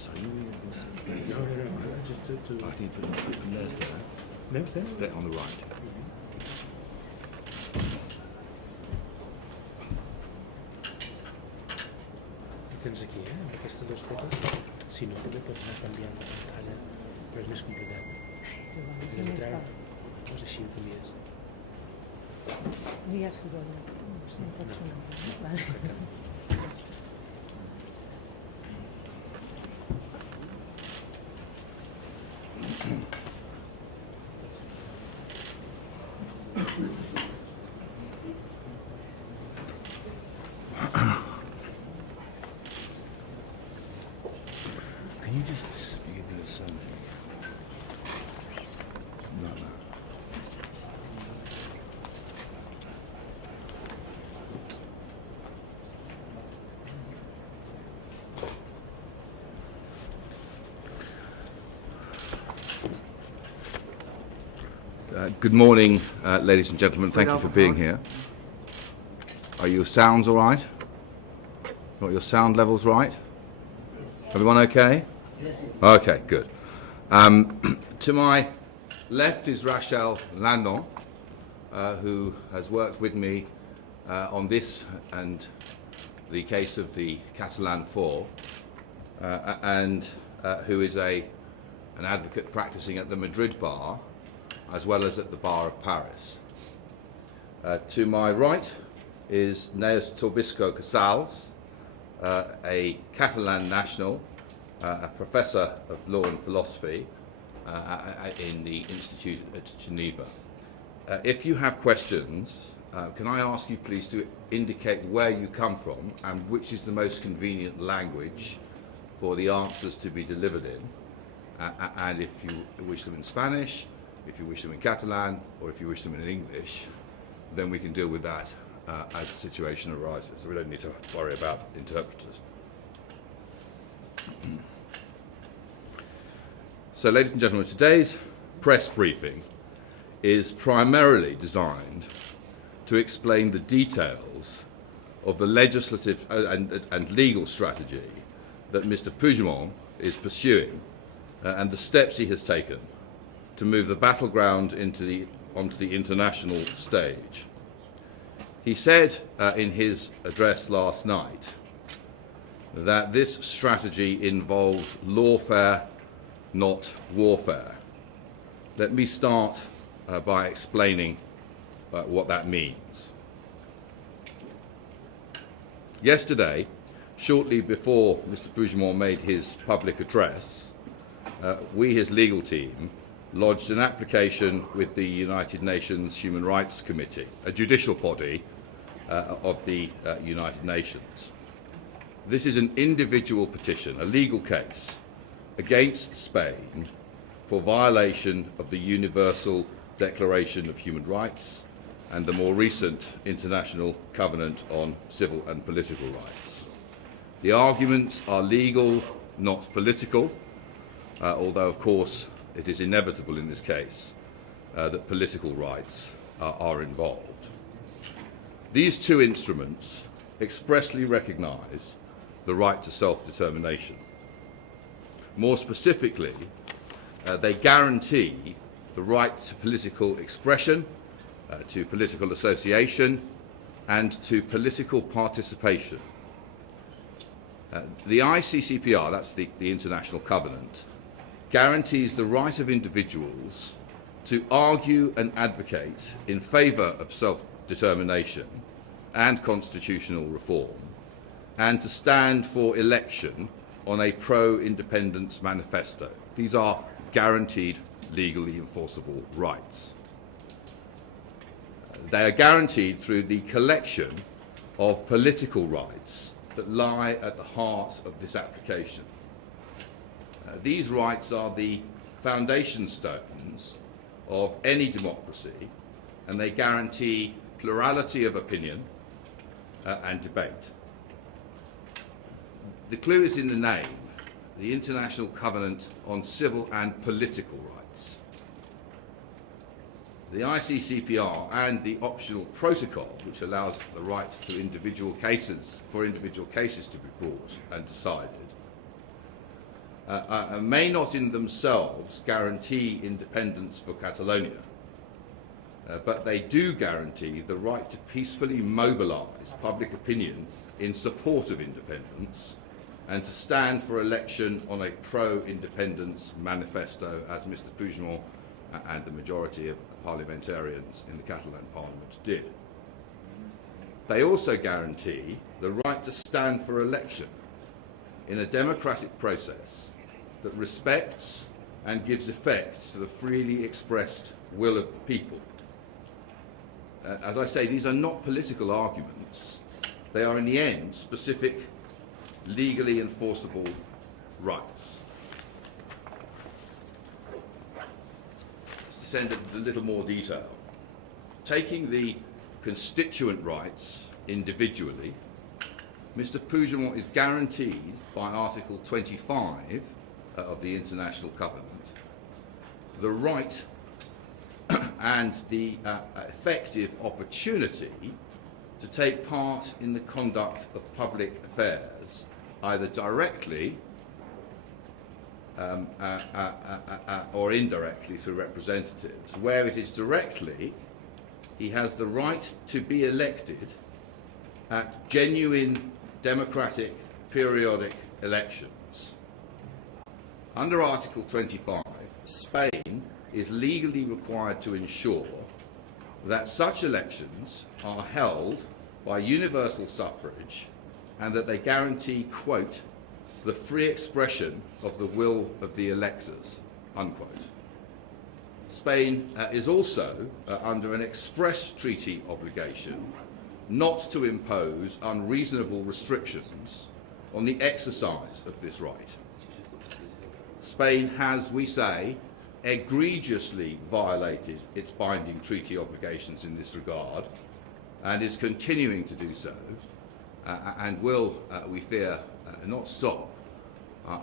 Sorry, No, just to... I think you put Le's there. Le's there? There on the right. Tens aquí, amb aquestes dues tecles. Si no, també pots anar canviant la pantalla, però és més complicat. Doncs així ho canvies. No hi ha soroll, no pot sonar. Vale. Can you just give me a summary? No. Good morning, ladies and gentlemen. Thank you for being here. Are your sounds all right? Got your sound levels right? Everyone okay? Okay, good. To my left is Rachel Landon, who has worked with me on this and the case of the Catalan 4, and who is an advocate practicing at the Madrid bar, as well as at the Bar of Paris. To my right is Neus Torbisco Casals, a Catalan national, a professor of law and philosophy in the Institute at Geneva. If you have questions, can I ask you please to indicate where you come from and which is the most convenient language for the answers to be delivered in, and if you wish them in Spanish, if you wish them in Catalan, or if you wish them in English, then we can deal with that as the situation arises. So we don't need to worry about interpreters. So, ladies and gentlemen, today's press briefing is primarily designed to explain the details of the legislative and legal strategy that Mr. Puigdemont is pursuing and the steps he has taken to move the battleground onto the international stage. He said in his address last night that this strategy involves lawfare, not warfare. Let me start by explaining what that means. Yesterday, shortly before Mr. Puigdemont made his public address, we, his legal team, lodged an application with the United Nations Human Rights Committee, a judicial body of the United Nations. This is an individual petition, a legal case, against Spain for violation of the Universal Declaration of Human Rights and the more recent International Covenant on Civil and Political Rights. The arguments are legal, not political, although, of course, it is inevitable in this case that political rights are involved. These two instruments expressly recognise the right to self-determination. More specifically, they guarantee the right to political expression, to political association, and to political participation. The ICCPR, that's the International Covenant, guarantees the right of individuals to argue and advocate in favour of self-determination and constitutional reform, and to stand for election on a pro-independence manifesto. These are guaranteed legally enforceable rights. They are guaranteed through the collection of political rights that lie at the heart of this application. These rights are the foundation stones of any democracy, and they guarantee plurality of opinion and debate. The clue is in the name, the International Covenant on Civil and Political Rights. The ICCPR and the optional protocol, which allows the right to individual cases, for individual cases to be brought and decided, may not in themselves guarantee independence for Catalonia, but they do guarantee the right to peacefully mobilise public opinion in support of independence and to stand for election on a pro-independence manifesto, as Mr. Puigdemont and the majority of parliamentarians in the Catalan Parliament did. They also guarantee the right to stand for election in a democratic process that respects and gives effect to the freely expressed will of the people. As I say, these are not political arguments. They are, in the end, specific, legally enforceable rights. Let's descend into a little more detail. Taking the constituent rights individually, Mr. Puigdemont is guaranteed by Article 25 of the International Covenant the right and the effective opportunity to take part in the conduct of public affairs, either directly or indirectly through representatives. Where it is directly, he has the right to be elected at genuine democratic periodic elections. Under Article 25, Spain is legally required to ensure that such elections are held by universal suffrage and that they guarantee, quote, the free expression of the will of the electors, unquote. Spain is also under an express treaty obligation not to impose unreasonable restrictions on the exercise of this right. Spain has, we say, egregiously violated its binding treaty obligations in this regard and is continuing to do so and will, we fear, not stop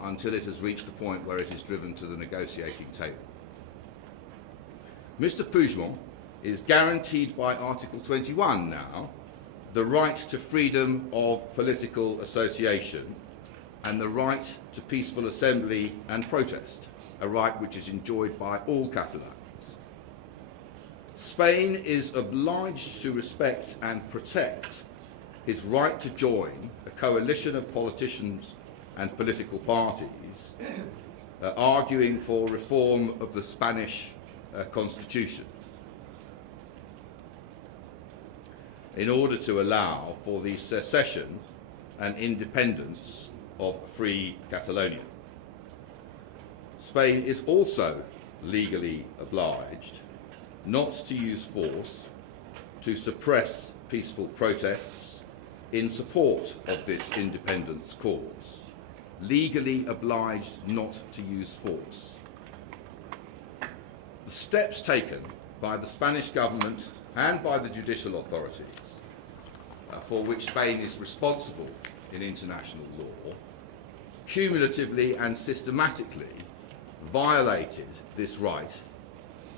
until it has reached the point where it is driven to the negotiating table. Mr. Puigdemont is guaranteed by Article 21 now the right to freedom of political association and the right to peaceful assembly and protest, a right which is enjoyed by all Catalans. Spain is obliged to respect and protect his right to join a coalition of politicians and political parties arguing for reform of the Spanish constitution in order to allow for the secession and independence of free Catalonia. Spain is also legally obliged not to use force to suppress peaceful protests in support of this independence cause. Legally obliged not to use force. The steps taken by the Spanish government and by the judicial authorities, for which Spain is responsible in international law, cumulatively and systematically violated this right,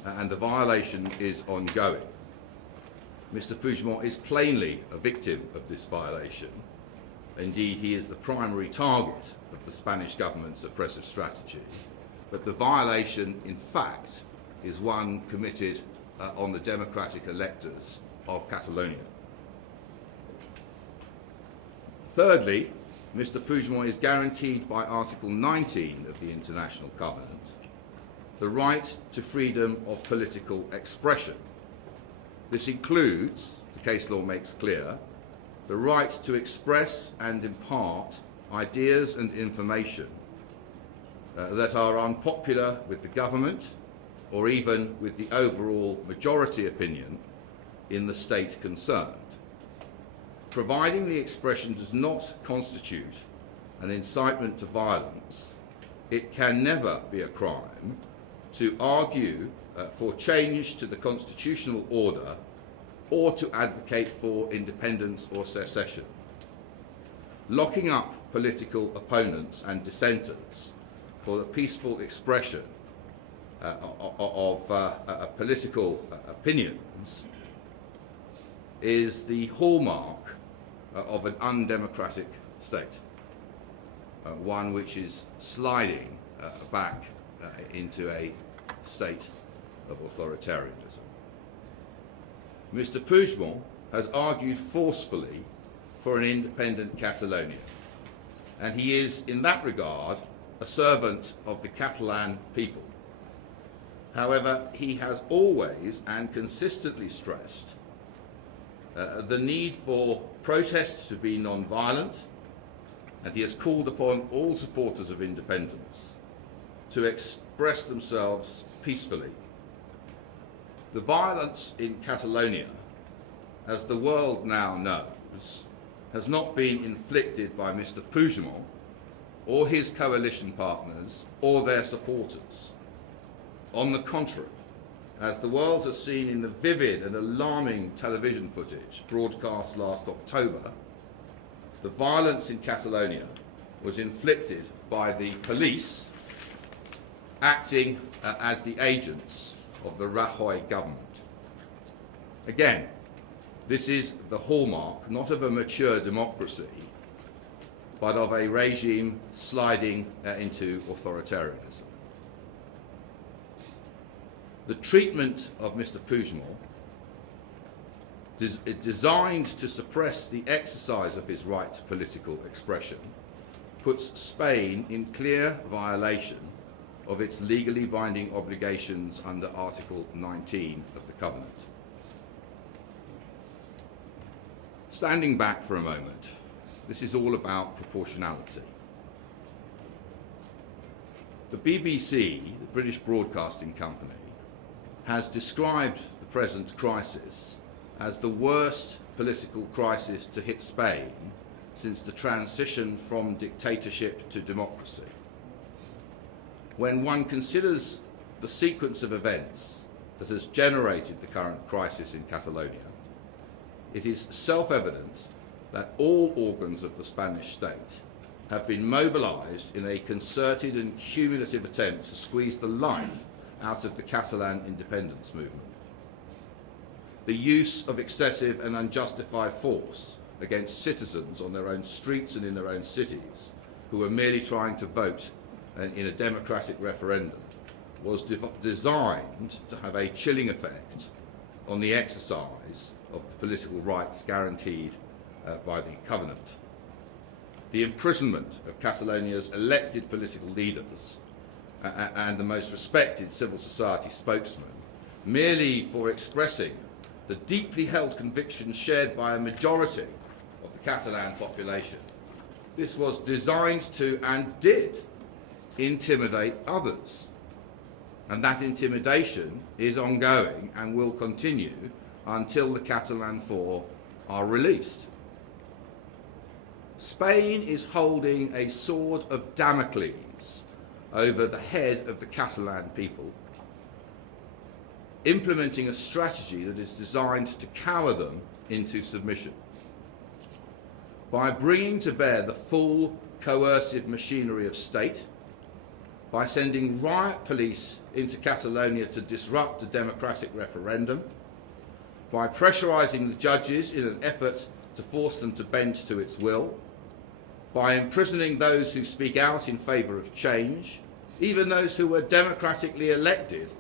and the violation is ongoing. Mr. Puigdemont is plainly a victim of this violation. Indeed, he is the primary target of the Spanish government's oppressive strategy. But the violation, in fact, is one committed on the democratic electors of Catalonia. Thirdly, Mr. Puigdemont is guaranteed by Article 19 of the International Covenant the right to freedom of political expression. This includes, the case law makes clear, the right to express and impart ideas and information that are unpopular with the government or even with the overall majority opinion in the state concerned, providing the expression does not constitute an incitement to violence. It can never be a crime to argue for change to the constitutional order or to advocate for independence or secession. Locking up political opponents and dissenters for the peaceful expression of political opinions is the hallmark of an undemocratic state, one which is sliding back into a state of authoritarianism. Mr. Puigdemont has argued forcefully for an independent Catalonia, and he is, in that regard, a servant of the Catalan people. However, he has always and consistently stressed the need for protests to be non-violent, and he has called upon all supporters of independence to express themselves peacefully. The violence in Catalonia, as the world now knows, has not been inflicted by Mr. Puigdemont or his coalition partners or their supporters. On the contrary, as the world has seen in the vivid and alarming television footage broadcast last October, the violence in Catalonia was inflicted by the police acting as the agents of the Rajoy government. Again, this is the hallmark not of a mature democracy, but of a regime sliding into authoritarianism. The treatment of Mr. Puigdemont, designed to suppress the exercise of his right to political expression, puts Spain in clear violation of its legally binding obligations under Article 19 of the Covenant. Standing back for a moment, this is all about proportionality. The BBC, the British Broadcasting Company, has described the present crisis as the worst political crisis to hit Spain since the transition from dictatorship to democracy. When one considers the sequence of events that has generated the current crisis in Catalonia, it is self-evident that all organs of the Spanish state have been mobilised in a concerted and cumulative attempt to squeeze the life out of the Catalan independence movement. The use of excessive and unjustified force against citizens on their own streets and in their own cities who were merely trying to vote in a democratic referendum was designed to have a chilling effect on the exercise of the political rights guaranteed by the Covenant. The imprisonment of Catalonia's elected political leaders and the most respected civil society spokesman, merely for expressing the deeply held convictions shared by a majority of the Catalan population. This was designed to, and did, intimidate others. And that intimidation is ongoing and will continue until the Catalan Four are released. Spain is holding a sword of Damocles over the head of the Catalan people, implementing a strategy that is designed to cower them into submission. By bringing to bear the full coercive machinery of state, by sending riot police into Catalonia to disrupt a democratic referendum, by pressurising the judges in an effort to force them to bend to its will, by imprisoning those who speak out in favour of change, even those who were democratically elected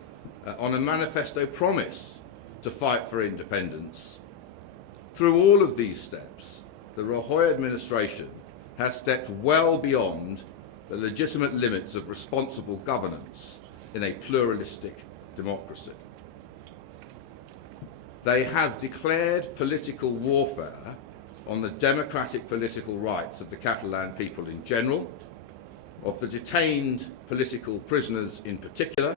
on a manifesto promise to fight for independence. Through all of these steps, the Rajoy administration has stepped well beyond the legitimate limits of responsible governance in a pluralistic democracy. They have declared political warfare on the democratic political rights of the Catalan people in general, of the detained political prisoners in particular,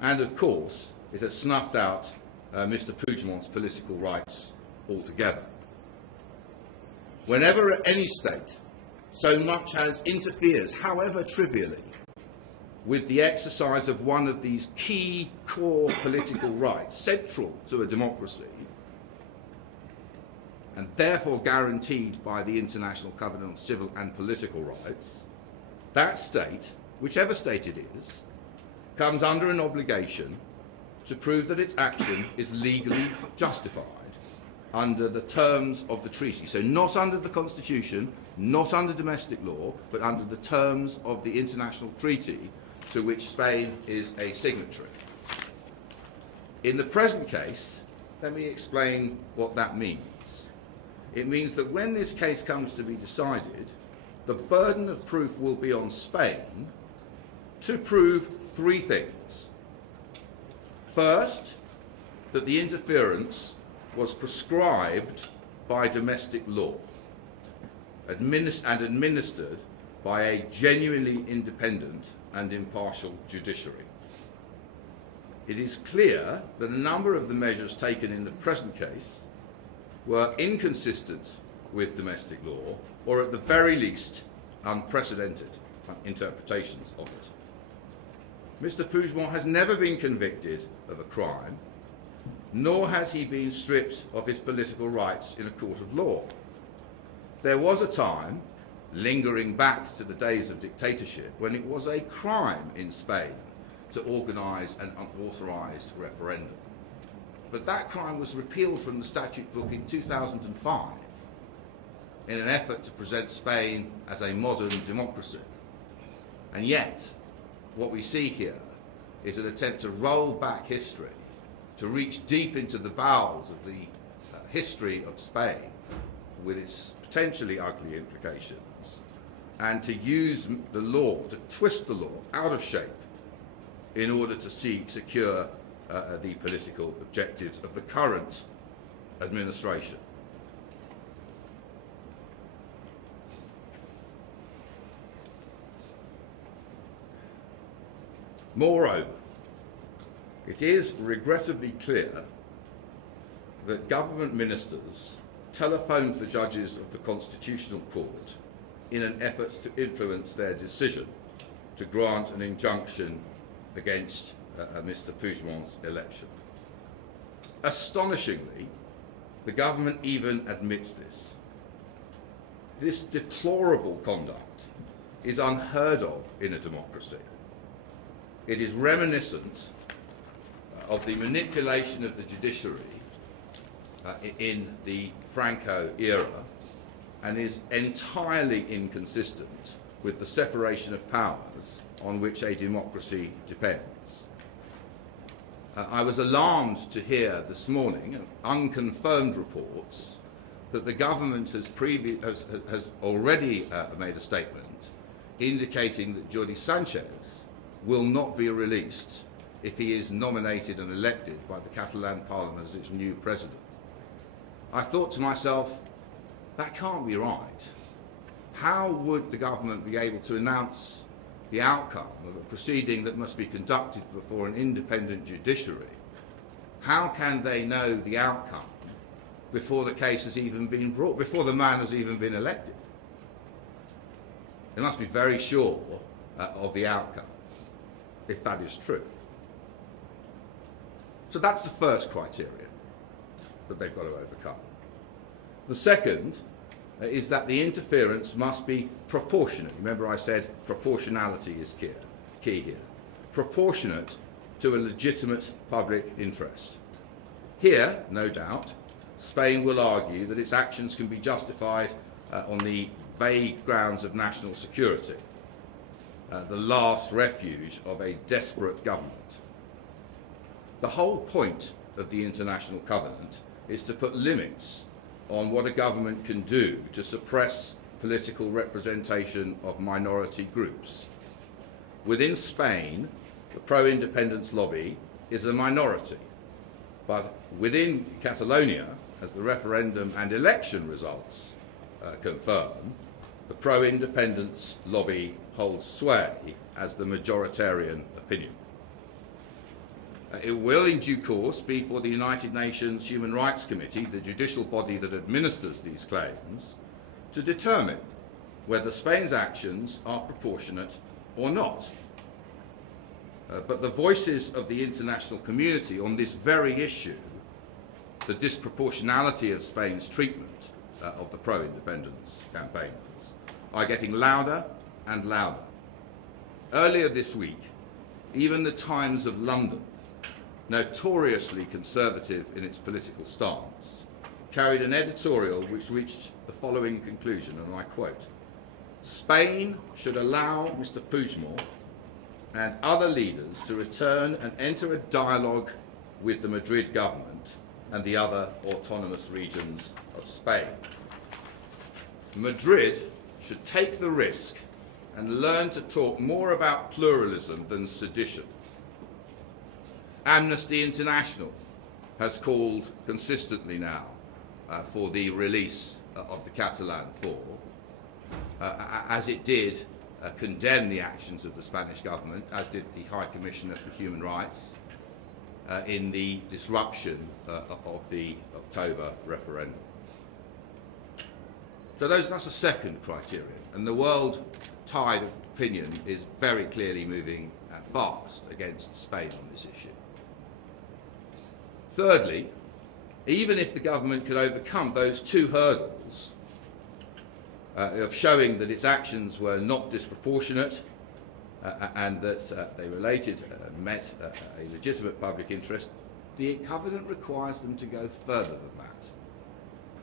and of course it has snuffed out Mr. Puigdemont's political rights altogether. Whenever any state so much as interferes, however trivially, with the exercise of one of these key core political rights central to a democracy, and therefore guaranteed by the International Covenant on Civil and Political Rights, that state, whichever state it is, comes under an obligation to prove that its action is legally justified under the terms of the treaty. So not under the Constitution, not under domestic law, but under the terms of the international treaty to which Spain is a signatory. In the present case, let me explain what that means. It means that when this case comes to be decided, the burden of proof will be on Spain to prove three things. First, that the interference was prescribed by domestic law and administered by a genuinely independent and impartial judiciary. It is clear that a number of the measures taken in the present case were inconsistent with domestic law, or at the very least unprecedented interpretations of it. Mr. Puigdemont has never been convicted of a crime, nor has he been stripped of his political rights in a court of law. There was a time, lingering back to the days of dictatorship, when it was a crime in Spain to organise an unauthorised referendum. But that crime was repealed from the statute book in 2005 in an effort to present Spain as a modern democracy. And yet, what we see here is an attempt to roll back history, to reach deep into the bowels of the history of Spain with its potentially ugly implications, and to use the law, to twist the law out of shape in order to secure the political objectives of the current administration. Moreover, it is regrettably clear that government ministers telephoned the judges of the Constitutional Court in an effort to influence their decision to grant an injunction against Mr. Puigdemont's election. Astonishingly, the government even admits this. This deplorable conduct is unheard of in a democracy. It is reminiscent of the manipulation of the judiciary in the Franco era, and is entirely inconsistent with the separation of powers on which a democracy depends. I was alarmed to hear this morning unconfirmed reports that the government has already made a statement indicating that Jordi Sanchez will not be released if he is nominated and elected by the Catalan Parliament as its new president. I thought to myself, that can't be right. How would the government be able to announce the outcome of a proceeding that must be conducted before an independent judiciary? How can they know the outcome before the case has even been brought, before the man has even been elected? They must be very sure of the outcome, if that is true. So that's the first criteria that they've got to overcome. The second is that the interference must be proportionate. Remember I said proportionality is key here. Proportionate to a legitimate public interest. Here, no doubt, Spain will argue that its actions can be justified on the vague grounds of national security, the last refuge of a desperate government. The whole point of the International Covenant is to put limits on what a government can do to suppress political representation of minority groups. Within Spain, the pro-independence lobby is a minority, but within Catalonia, as the referendum and election results confirm, the pro-independence lobby holds sway as the majoritarian opinion. It will, in due course, be for the United Nations Human Rights Committee, the judicial body that administers these claims, to determine whether Spain's actions are proportionate or not. But the voices of the international community on this very issue, the disproportionality of Spain's treatment of the pro-independence campaigners, are getting louder and louder. Earlier this week, even the Times of London, notoriously conservative in its political stance, carried an editorial which reached the following conclusion, and I quote: "Spain should allow Mr. Puigdemont and other leaders to return and enter a dialogue with the Madrid government and the other autonomous regions of Spain. Madrid should take the risk and learn to talk more about pluralism than sedition. Amnesty International has called consistently now for the release of the Catalan Four, as it did condemn the actions of the Spanish government, as did the High Commissioner for Human Rights in the disruption of the October referendum. So that's a second criterion, and the world tide of opinion is very clearly moving fast against Spain on this issue. Thirdly, even if the government could overcome those two hurdles of showing that its actions were not disproportionate and that they met a legitimate public interest, the covenant requires them to go further than that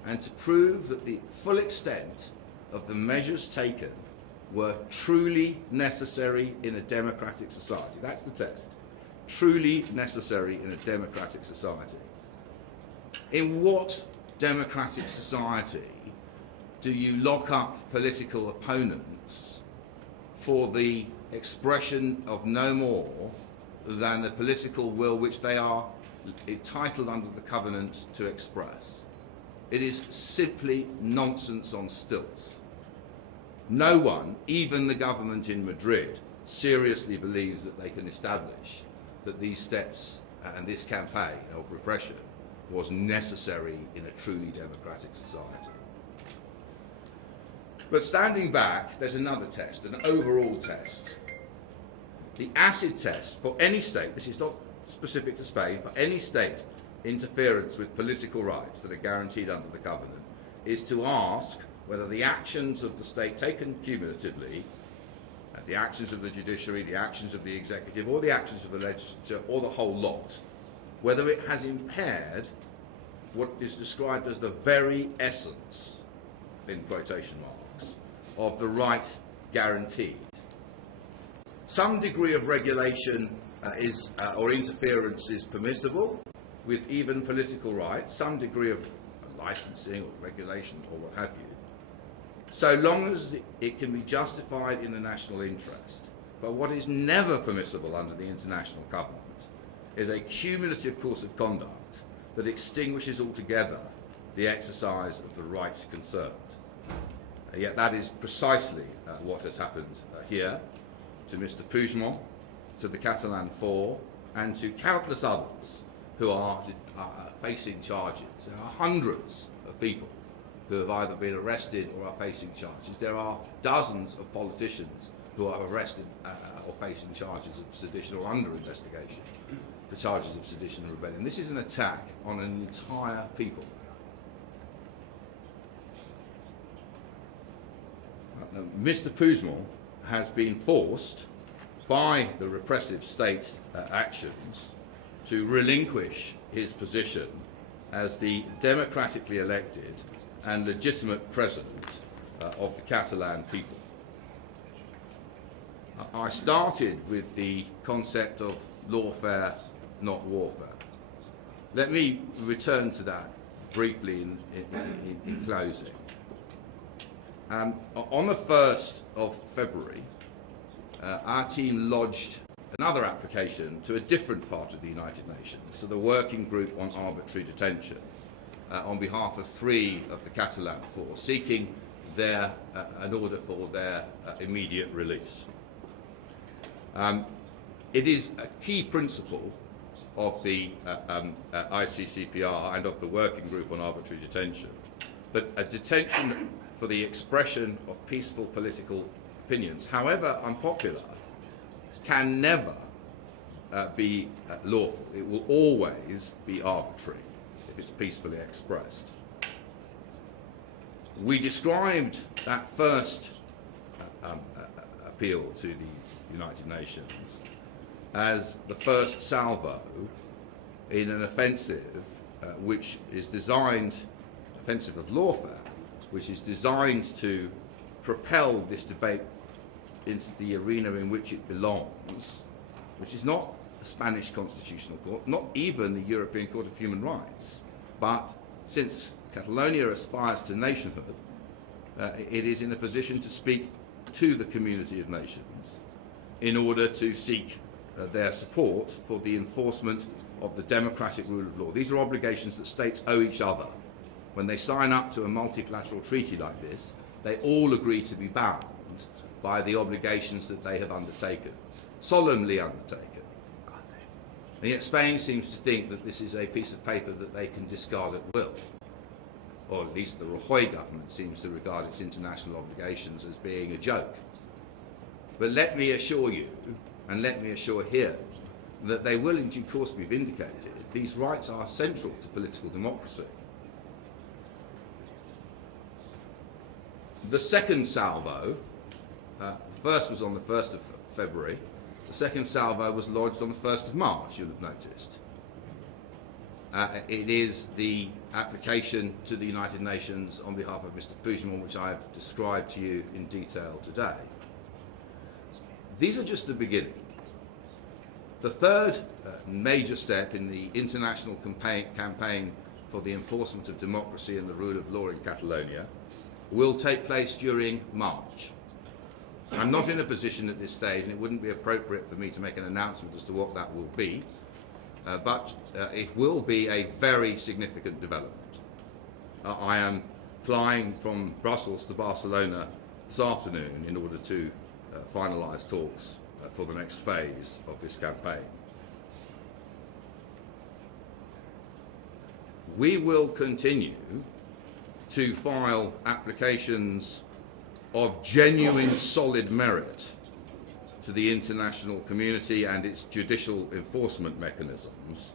and to prove that the full extent of the measures taken were truly necessary in a democratic society. That's the test. Truly necessary in a democratic society. In what democratic society do you lock up political opponents for the expression of no more than the political will which they are entitled under the covenant to express? It is simply nonsense on stilts. No one, even the government in Madrid, seriously believes that they can establish that these steps and this campaign of repression was necessary in a truly democratic society. But standing back, there's another test, an overall test. The acid test for any state, this is not specific to Spain, for any state interference with political rights that are guaranteed under the covenant, is to ask whether the actions of the state taken cumulatively, the actions of the judiciary, the actions of the executive, or the actions of the legislature, or the whole lot, whether it has impaired what is described as the very essence, in quotation marks, of the right guaranteed. Some degree of regulation or interference is permissible with even political rights, some degree of licensing or regulation or what have you, so long as it can be justified in the national interest. But what is never permissible under the international covenant is a cumulative course of conduct that extinguishes altogether the exercise of the right concerned. Yet that is precisely what has happened here to Mr. Puigdemont, to the Catalan Four, and to countless others who are facing charges. There are hundreds of people who have either been arrested or are facing charges. There are dozens of politicians who are arrested or facing charges of sedition or under investigation for charges of sedition and rebellion. This is an attack on an entire people. Mr. Puigdemont has been forced by the repressive state actions to relinquish his position as the democratically elected and legitimate president of the Catalan people. I started with the concept of lawfare, not warfare. Let me return to that briefly in closing. On the 1st of February, our team lodged another application to a different part of the United Nations, to the Working Group on Arbitrary Detention, on behalf of 3 of the Catalan Four, seeking an order for their immediate release. It is a key principle of the ICCPR and of the Working Group on Arbitrary Detention that a detention for the expression of peaceful political opinions, however unpopular, can never be lawful. It will always be arbitrary if it's peacefully expressed. We described that first appeal to the United Nations as the first salvo in an offensive which is designed, offensive of lawfare, which is designed to propel this debate into the arena in which it belongs, which is not the Spanish Constitutional Court, not even the European Court of Human Rights, but since Catalonia aspires to nationhood, it is in a position to speak to the community of nations in order to seek their support for the enforcement of the democratic rule of law. These are obligations that states owe each other. When they sign up to a multilateral treaty like this, they all agree to be bound by the obligations that they have undertaken, solemnly undertaken. And yet Spain seems to think that this is a piece of paper that they can discard at will. Or at least the Rajoy government seems to regard its international obligations as being a joke. But let me assure you, and let me assure here, that they will in due course be vindicated. These rights are central to political democracy. The second salvo, the first was on the 1st of February, the second salvo was lodged on the 1st of March, you'll have noticed. It is the application to the United Nations on behalf of Mr. Puigdemont, which I have described to you in detail today. These are just the beginning. The third major step in the international campaign for the enforcement of democracy and the rule of law in Catalonia will take place during March. I'm not in a position at this stage, and it wouldn't be appropriate for me to make an announcement as to what that will be, but it will be a very significant development. I am flying from Brussels to Barcelona this afternoon in order to finalise talks for the next phase of this campaign. We will continue to file applications of genuine solid merit to the international community and its judicial enforcement mechanisms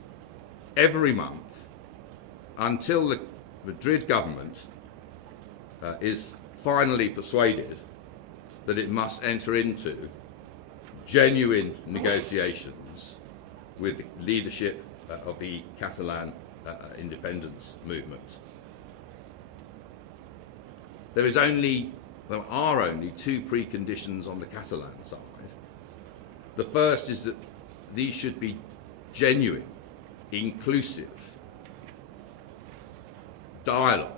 every month until the Madrid government is finally persuaded that it must enter into genuine negotiations with the leadership of the Catalan independence movement. There are only two preconditions on the Catalan side. The first is that these should be genuine, inclusive dialogue.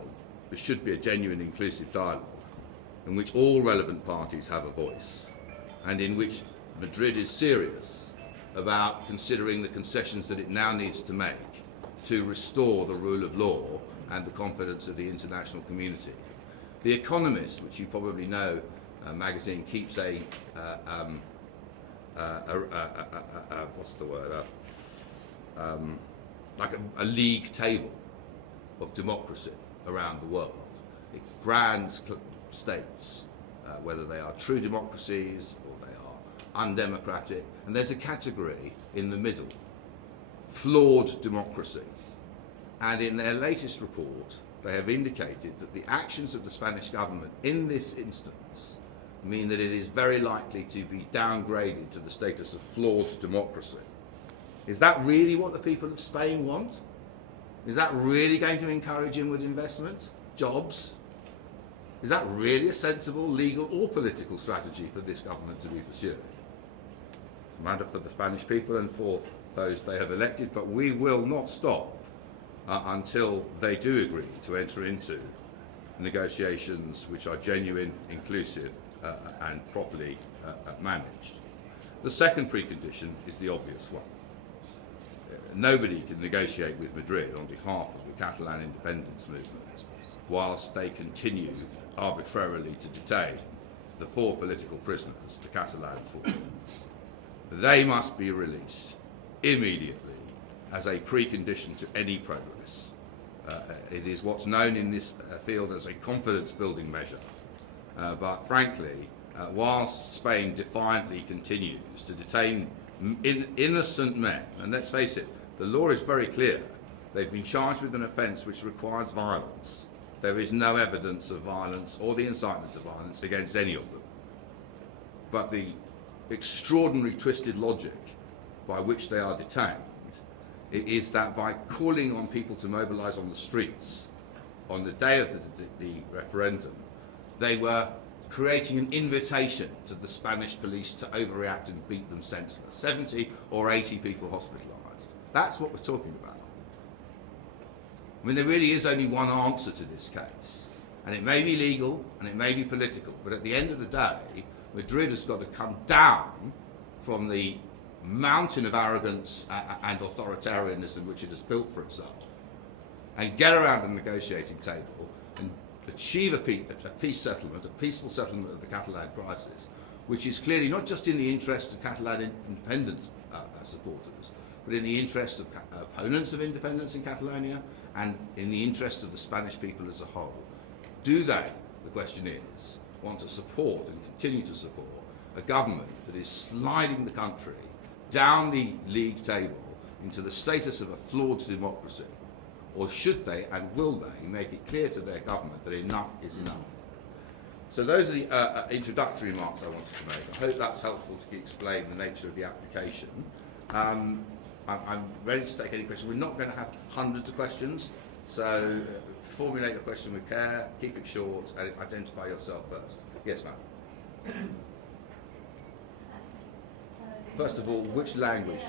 There should be a genuine, inclusive dialogue in which all relevant parties have a voice and in which Madrid is serious about considering the concessions that it now needs to make to restore the rule of law and the confidence of the international community. The Economist, which you probably know, magazine, keeps what's the word? Like a league table of democracy around the world. It brands states, whether they are true democracies or they are undemocratic, and there's a category in the middle, flawed democracy. And in their latest report, they have indicated that the actions of the Spanish government in this instance mean that it is very likely to be downgraded to the status of flawed democracy. Is that really what the people of Spain want? Is that really going to encourage inward investment, jobs? Is that really a sensible legal or political strategy for this government to be pursuing? It's a matter for the Spanish people and for those they have elected, but we will not stop until they do agree to enter into negotiations which are genuine, inclusive and properly managed. The second precondition is the obvious one. Nobody can negotiate with Madrid on behalf of the Catalan independence movement whilst they continue arbitrarily to detain the 4 political prisoners, the Catalan 4. They must be released immediately as a precondition to any progress. It is what's known in this field as a confidence-building measure. But frankly, whilst Spain defiantly continues to detain innocent men, and let's face it, the law is very clear. They've been charged with an offence which requires violence. There is no evidence of violence or the incitement of violence against any of them. But the extraordinary twisted logic by which they are detained is that by calling on people to mobilise on the streets on the day of the referendum, they were creating an invitation to the Spanish police to overreact and beat them senseless. 70 or 80 people hospitalised. That's what we're talking about. I mean, there really is only one answer to this case. And it may be legal and it may be political, but at the end of the day, Madrid has got to come down from the mountain of arrogance and authoritarianism which it has built for itself and get around the negotiating table and achieve a peace settlement, a peaceful settlement of the Catalan crisis, which is clearly not just in the interest of Catalan independence supporters, but in the interest of opponents of independence in Catalonia and in the interest of the Spanish people as a whole. Do they, the question is, want to support and continue to support a government that is sliding the country down the league table into the status of a flawed democracy? Or should they and will they make it clear to their government that enough is enough? So those are the introductory remarks I wanted to make. I hope that's helpful to explain the nature of the application. I'm ready to take any questions. We're not going to have hundreds of questions, so formulate your question with care, keep it short, and identify yourself first. Yes, ma'am. First of all, which language?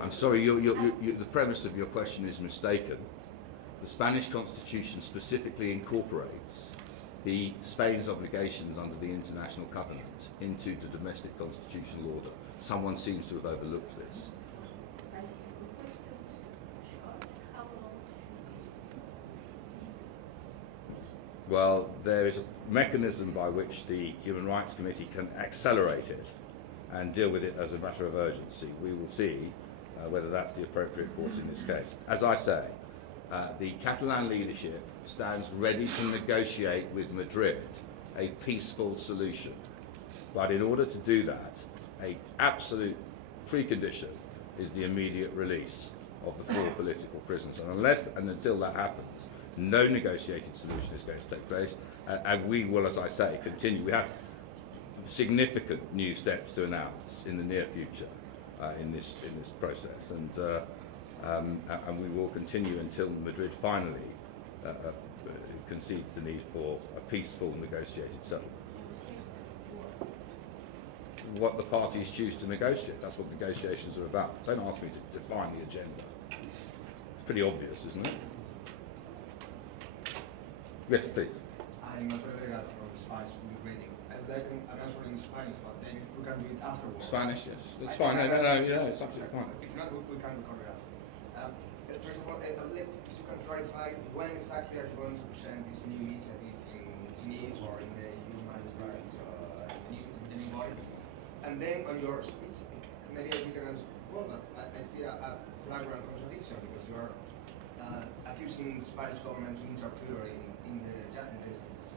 I'm sorry, the premise of your question is mistaken. The Spanish Constitution specifically incorporates Spain's obligations under the international covenant into the domestic constitutional order. Someone seems to have overlooked this. Well, there is a mechanism by which the Human Rights Committee can accelerate it and deal with it as a matter of urgency. We will see whether that's the appropriate course in this case. As I say, the Catalan leadership stands ready to negotiate with Madrid a peaceful solution. But in order to do that, an absolute precondition is the immediate release of the 4 political prisoners. And unless and until that happens, no negotiated solution is going to take place. And we will, as I say, continue. We have significant new steps to announce in the near future. In this process, and we will continue until Madrid finally concedes the need for a peaceful negotiated settlement. What the parties choose to negotiate, that's what negotiations are about. Don't ask me to define the agenda. It's pretty obvious, isn't it? Yes, please. I'm not very good from Spanish reading. I'd like an answer in Spanish, but then we can do it afterwards. Spanish, yes. It's fine. No, it's absolutely fine. If not, we can record it after. First of all, I'd like if you can clarify when exactly are you going to present this new initiative in Geneva or in the human rights, the new body? And then on your speech, maybe you can well, I see a flagrant contradiction because you are accusing Spanish government to interfere in the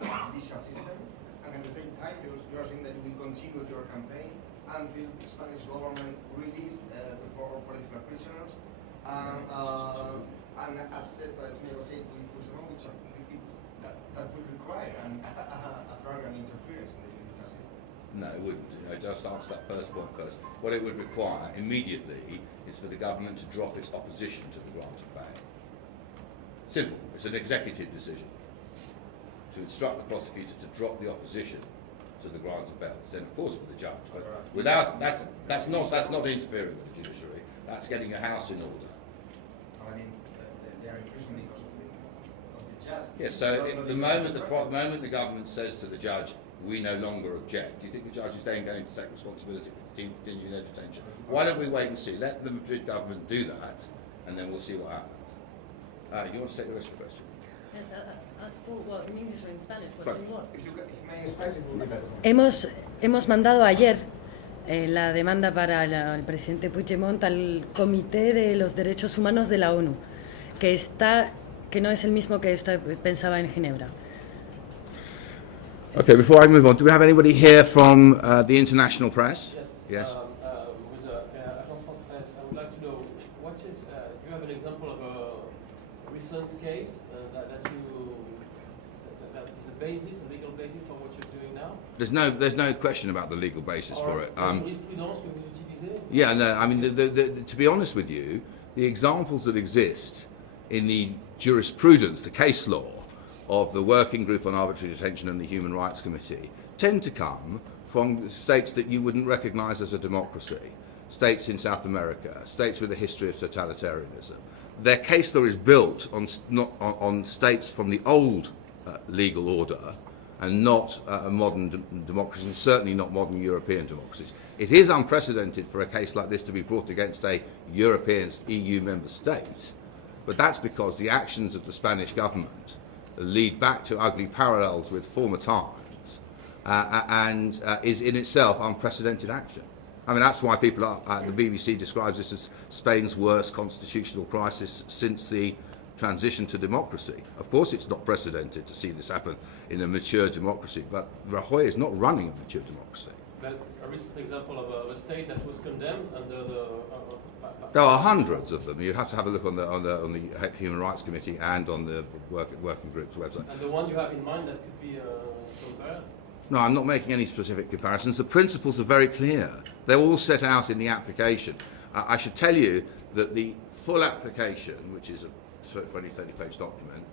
judicial system, and at the same time you are saying that you will continue your campaign until the Spanish government released the 4 political prisoners and accepts to negotiate with Puigdemont, which that would require a flagrant interference in the judicial system. No, it wouldn't. Just answer that first point first. What it would require immediately is for the government to drop its opposition to the grant of bail. Simple. It's an executive decision to instruct the prosecutor to drop the opposition to the grant of bail. Then, of course, for the judge. But without that's not interfering with the judiciary. That's getting a house in order. I mean, they are in prison because of the judge. Yes. So the moment the government says to the judge, "We no longer object," do you think the judge is then going to take responsibility for continuing their detention? Why don't we wait and see? Let the Madrid government do that, and then we'll see what happens. You want to take the rest of the question? Yes, as for what in English or in Spanish, what do you want? If you may in Spanish, it will be better. Hemos mandado ayer la demanda para el presidente Puigdemont al Comité de los Derechos Humanos de la ONU, que no es el mismo que pensaba en Ginebra. Okay, before I move on, do we have anybody here from the international press? Yes. Yes. recent case that is a basis, a legal basis for what you're doing now? There's no question about the legal basis for it. Jurisprudence que vous utilisez? Yeah, no, I mean, to be honest with you, the examples that exist in the jurisprudence, the case law of the Working Group on Arbitrary Detention and the Human Rights Committee tend to come from states that you wouldn't recognise as a democracy, states in South America, states with a history of totalitarianism. Their case law is built on states from the old legal order and not a modern democracy, and certainly not modern European democracies. It is unprecedented for a case like this to be brought against a European EU member state, but that's because the actions of the Spanish government lead back to ugly parallels with former times and is in itself unprecedented action. I mean, that's why people the BBC describes this as Spain's worst constitutional crisis since the transition to democracy. Of course it's not precedented to see this happen in a mature democracy, but Rajoy is not running a mature democracy. But a recent example of a state that was condemned under the... There are hundreds of them. You have to have a look on the Human Rights Committee and on the Working Group's website. And the one you have in mind that could be compared? No, I'm not making any specific comparisons. The principles are very clear. They're all set out in the application. I should tell you that the full application, which is a 20, 30-page document,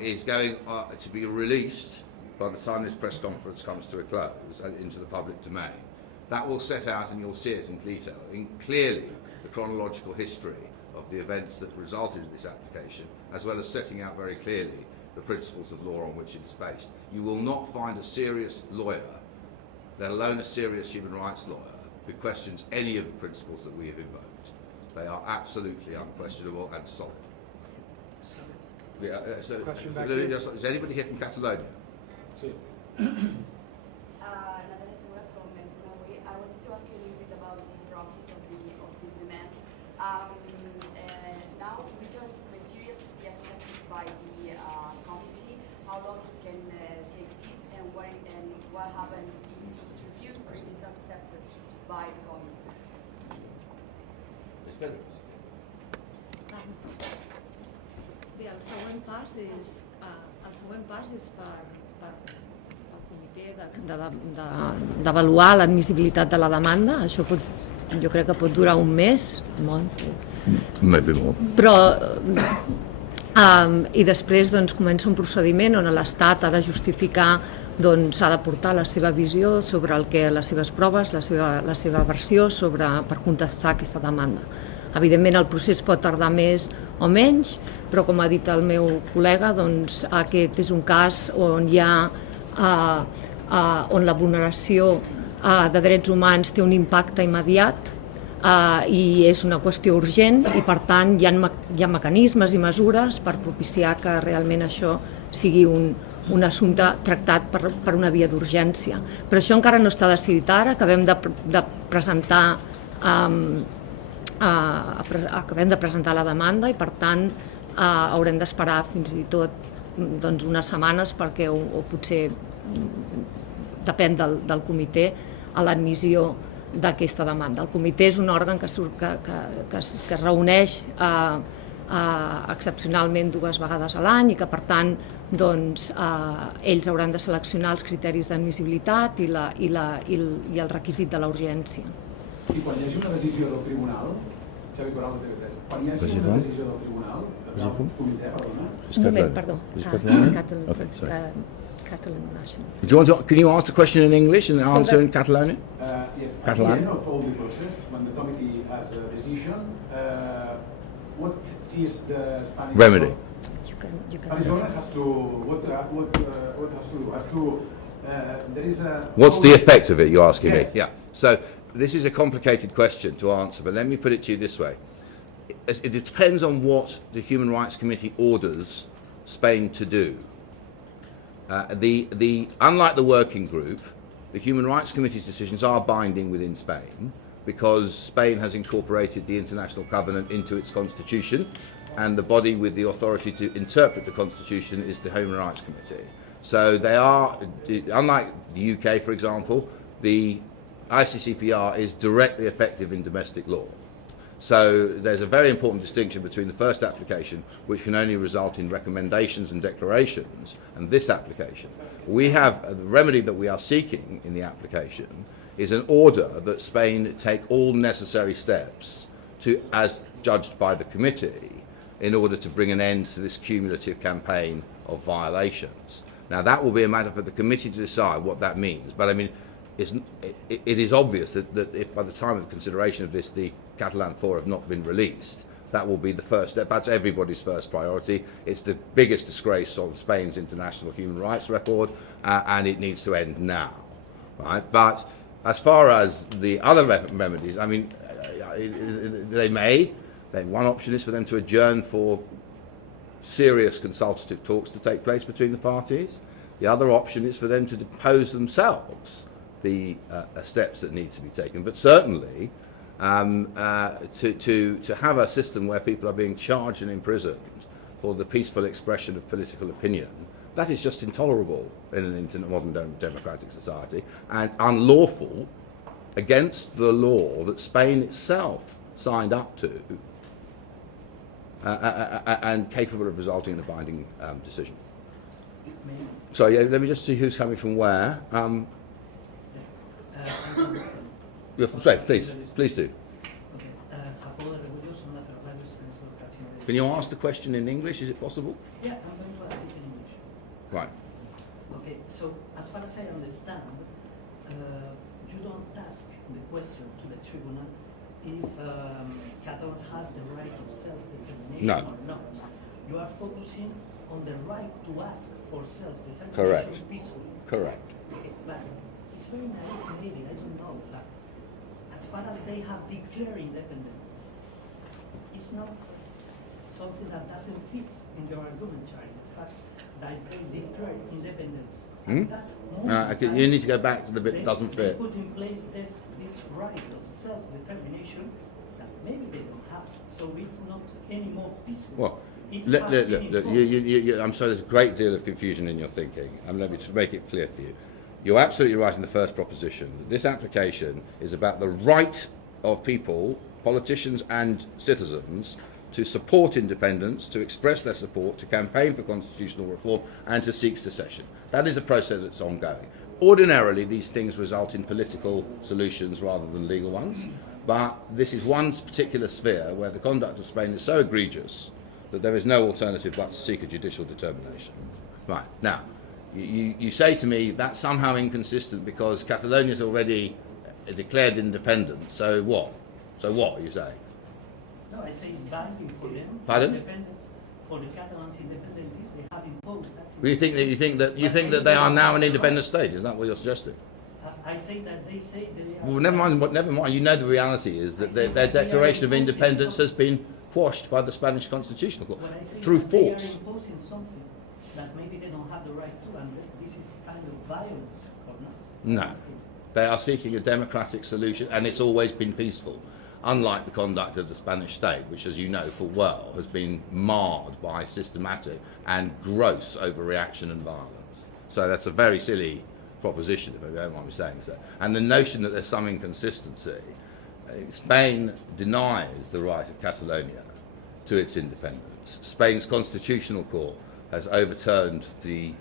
is going to be released by the time this press conference comes to a close into the public domain. That will set out, and you'll see it in detail, clearly the chronological history of the events that resulted in this application, as well as setting out very clearly the principles of law on which it is based. You will not find a serious lawyer, let alone a serious human rights lawyer, who questions any of the principles that we have invoked. They are absolutely unquestionable and solid. Is anybody here from Catalonia? Sí. Natalia Segura from Norway. I wanted to ask you a little bit about the process of this demand. Now, which are the criteria to be accepted by the committee? How long it can take this, and what happens if it's refused or if it's accepted by the committee? Bé, el següent pas és per el comitè d'avaluar l'admissibilitat de la demanda. Això jo crec que pot durar un mes, Maybe more. però i després doncs, comença un procediment on l'Estat ha de justificar, doncs, ha d'aportar la seva visió sobre les seves proves, la seva versió per contestar aquesta demanda. Evidentment el procés pot tardar més o menys, però com ha dit el meu col·lega, doncs, aquest és un cas on on la vulneració de drets humans té un impacte immediat i és una qüestió urgent i per tant hi ha mecanismes i mesures per propiciar que realment això sigui un assumpte tractat per una via d'urgència. Però això encara no està decidit ara, acabem de presentar la demanda i per tant haurem d'esperar fins i tot unes setmanes perquè o potser depèn del comitè a l'admissió d'aquesta demanda. El comitè és un òrgan que es reuneix excepcionalment 2 vegades a l'any i que per tant ells hauran de seleccionar els criteris d'admissibilitat i el requisit de la urgència. I quan hi hagi una decisió del tribunal, Xavi Coral de TV3, quan hi hagi una decisió del tribunal, del comitè, perdona... Un moment, perdó. Catalan National. Can you ask the question in English and answer in Catalonian? Yes, at the end of all the process, when the committee has a decision, what is the Spanish... Remedy. Spanish government has to... What has to do? There is a... What's the effect of it, you're asking me? Yes. Yeah. So this is a complicated question to answer, but let me put it to you this way. It depends on what the Human Rights Committee orders Spain to do. Unlike the working group, the Human Rights Committee's decisions are binding within Spain because Spain has incorporated the International Covenant into its constitution, and the body with the authority to interpret the constitution is the Human Rights Committee. So they are, unlike the UK, for example, the ICCPR is directly effective in domestic law. So there's a very important distinction between the first application, which can only result in recommendations and declarations, and this application. We have the remedy that we are seeking in the application is an order that Spain take all necessary steps to, as judged by the committee, in order to bring an end to this cumulative campaign of violations. Now that will be a matter for the committee to decide what that means, but I mean, it is obvious that if by the time of consideration of this the Catalan 4 have not been released, that will be the first step. That's everybody's first priority. It's the biggest disgrace on Spain's international human rights record, and it needs to end now, right? But as far as the other remedies, I mean, one option is for them to adjourn for serious consultative talks to take place between the parties. The other option is for them to depose themselves the steps that need to be taken. But certainly, to have a system where people are being charged and imprisoned for the peaceful expression of political opinion, that is just intolerable in a modern democratic society, and unlawful, against the law that Spain itself signed up to, and capable of resulting in a binding decision. So yeah, let me just see who's coming from where. You're from Spain, please do. Can you ask the question in English? Is it possible? Yeah, I'm going to ask it in English. Right. Okay, so as far as I understand, you don't ask the question to the tribunal if Catalans has the right of self-determination or not. You are focusing on the right to ask for self-determination peacefully. Correct. Okay, but it's very naive maybe, I don't know, but as far as they have declared independence, it's not something that doesn't fit in your argumentary. The fact that they declared independence. You need to go back to the bit that doesn't fit. They put in place this right of self-determination that maybe they don't have. So it's not any more peaceful. Well, look, I'm sorry, there's a great deal of confusion in your thinking. Let me just make it clear for you. You're absolutely right in the first proposition. This application is about the right of people, politicians and citizens, to support independence, to express their support, to campaign for constitutional reform, and to seek secession. That is a process that's ongoing. Ordinarily, these things result in political solutions rather than legal ones, but this is one particular sphere where the conduct of Spain is so egregious that there is no alternative but to seek a judicial determination. Right, now, you say to me that's somehow inconsistent because Catalonia's already declared independence, so what? So what, you say? No, I say it's binding for them. Pardon? Independence, for the Catalans independentists, they have imposed that. Well, you think that they are now an independent state? Is that what you're suggesting? I say that they say they are. Well, never mind. You know the reality is that their declaration of independence has been quashed by the Spanish Constitutional Court through force. They are imposing something that maybe they don't have the right to, and this is kind of violence or not. No, they are seeking a democratic solution, and it's always been peaceful. Unlike the conduct of the Spanish state, which, as you know full well, has been marred by systematic and gross overreaction and violence. So that's a very silly proposition, if I don't mind me saying so. And the notion that there's some inconsistency, Spain denies the right of Catalonia to its independence. Spain's constitutional court has overturned the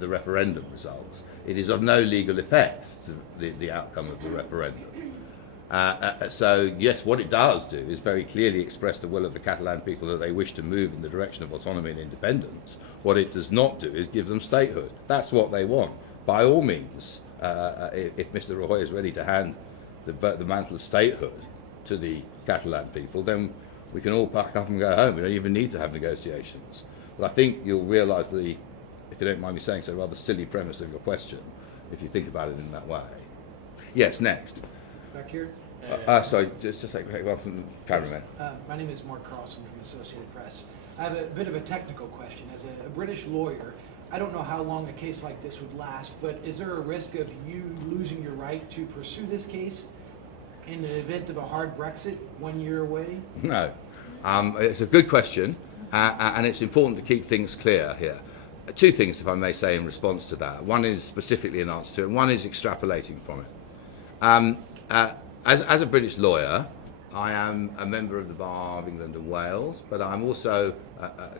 referendum results. It is of no legal effect to the outcome of the referendum. So yes, what it does do is very clearly express the will of the Catalan people that they wish to move in the direction of autonomy and independence. What it does not do is give them statehood. That's what they want. By all means, if Mr. Rajoy is ready to hand the mantle of statehood to the Catalan people, then we can all pack up and go home. We don't even need to have negotiations. But I think you'll realise if you don't mind me saying so, rather silly premise of your question, if you think about it in that way. Yes, next. Back here. Sorry, just take one from the cameraman. My name is Mark Carlson from Associated Press. I have a bit of a technical question. As a British lawyer, I don't know how long a case like this would last, but is there a risk of you losing your right to pursue this case in the event of a hard Brexit 1 year away? No. It's a good question, and it's important to keep things clear here. Two things, if I may say, in response to that. One is specifically an answer to it, and one is extrapolating from it. As a British lawyer, I am a member of the Bar of England and Wales, but I'm also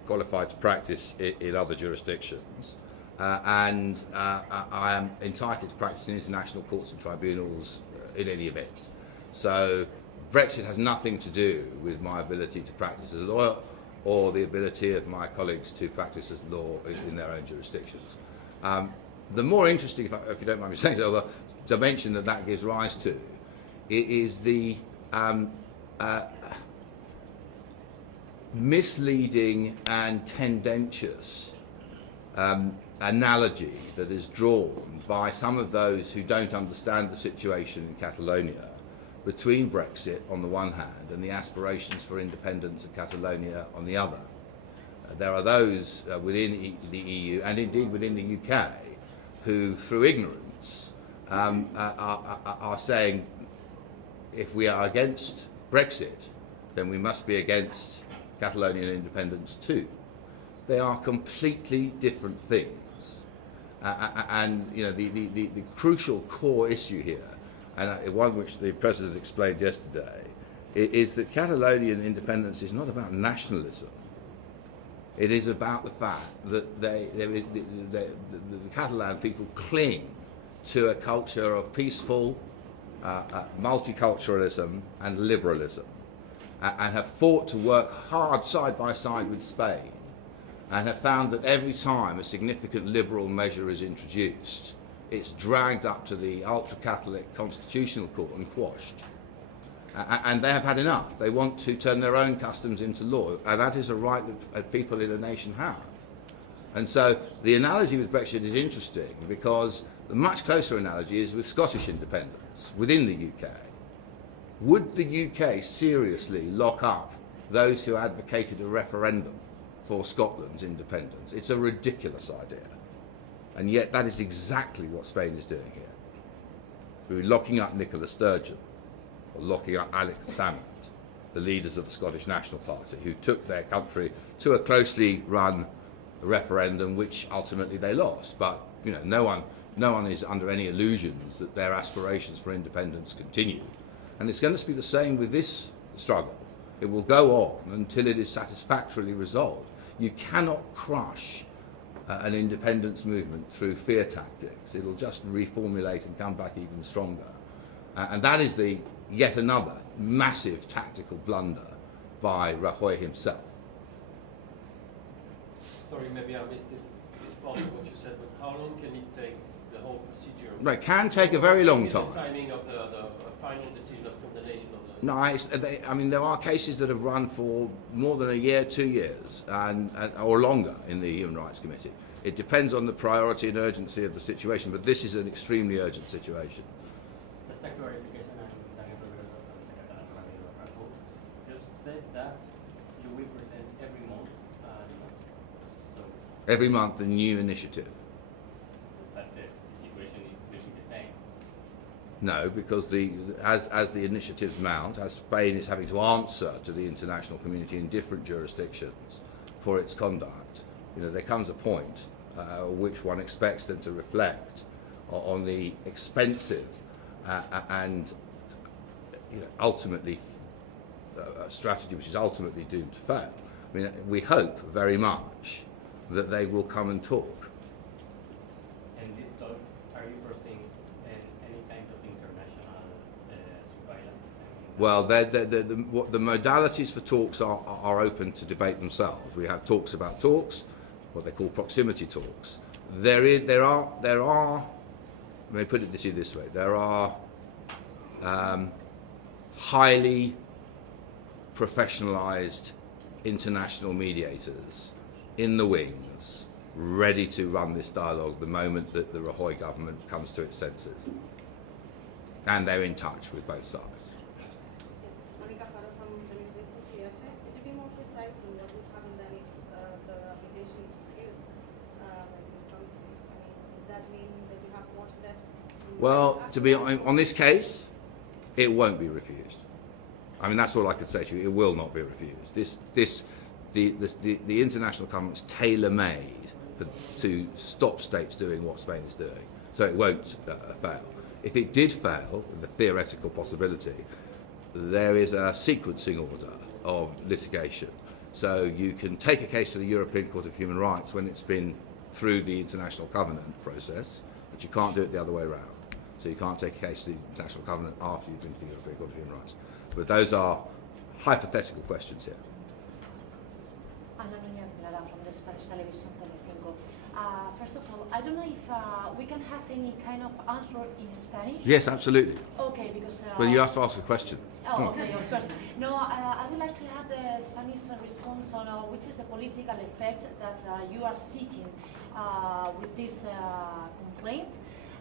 qualified to practice in other jurisdictions. And I am entitled to practice in international courts and tribunals in any event. So Brexit has nothing to do with my ability to practice as a lawyer or the ability of my colleagues to practice as law in their own jurisdictions. The more interesting, if you don't mind me saying so, the dimension that gives rise to is the misleading and tendentious analogy that is drawn by some of those who don't understand the situation in Catalonia between Brexit on the one hand and the aspirations for independence of Catalonia on the other. There are those within the EU and indeed within the UK who, through ignorance, are saying if we are against Brexit, then we must be against Catalonian independence too. They are completely different things. And you know, the crucial core issue here, and one which the President explained yesterday, is that Catalonian independence is not about nationalism. It is about the fact that the Catalan people cling to a culture of peaceful multiculturalism and liberalism, and have fought to work hard side by side with Spain, and have found that every time a significant liberal measure is introduced, it's dragged up to the ultra-Catholic Constitutional Court and quashed. And they have had enough. They want to turn their own customs into law, and that is a right that people in a nation have. And so the analogy with Brexit is interesting because the much closer analogy is with Scottish independence within the UK. Would the UK seriously lock up those who advocated a referendum for Scotland's independence? It's a ridiculous idea. And yet that is exactly what Spain is doing here. Through locking up Nicola Sturgeon, or locking up Alex Salmond, the leaders of the Scottish National Party, who took their country to a closely run referendum which ultimately they lost. But you know, no one is under any illusions that their aspirations for independence continue. And it's going to be the same with this struggle. It will go on until it is satisfactorily resolved. You cannot crush an independence movement through fear tactics. It'll just reformulate and come back even stronger. And that is yet another massive tactical blunder by Rajoy himself. Sorry, maybe I missed this part of what you said, but how long can it take, the whole procedure? Right, can take a very long time. The timing of the final decision of condemnation of the... No, I mean, there are cases that have run for more than a year, 2 years, or longer in the Human Rights Committee. It depends on the priority and urgency of the situation, but this is an extremely urgent situation. Just a clarification, you said that you will present every month. Every month, a new initiative. But the situation will be the same. No, because as the initiatives mount, as Spain is having to answer to the international community in different jurisdictions for its conduct, you know, there comes a point which one expects them to reflect on the expensive and ultimately a strategy which is ultimately doomed to fail. I mean, we hope very much that they will come and talk. And this talk, are you foreseeing any kind of international surveillance? Well, the modalities for talks are open to debate themselves. We have talks about talks, what they call proximity talks. There are. Let me put it this way: there are highly professionalised international mediators in the wings, ready to run this dialogue the moment that the Rajoy government comes to its senses, and they're in touch with both sides. Well, to be on this case, it won't be refused. I mean, that's all I could say to you. It will not be refused. The international government's tailor-made to stop states doing what Spain is doing, so it won't fail. If it did fail, the theoretical possibility, there is a sequencing order of litigation. So you can take a case to the European Court of Human Rights when it's been through the International Covenant process, but you can't do it the other way around. So you can't take a case to the International Covenant after you've been to the European Court of Human Rights. But those are hypothetical questions here. From the Spanish television, Telecinco. First of all, I don't know if we can have any kind of answer in Spanish. Yes, absolutely. Okay, because... well, you have to ask a question. Oh, okay, of course. No, I would like to have the Spanish response on which is the political effect that you are seeking with this complaint.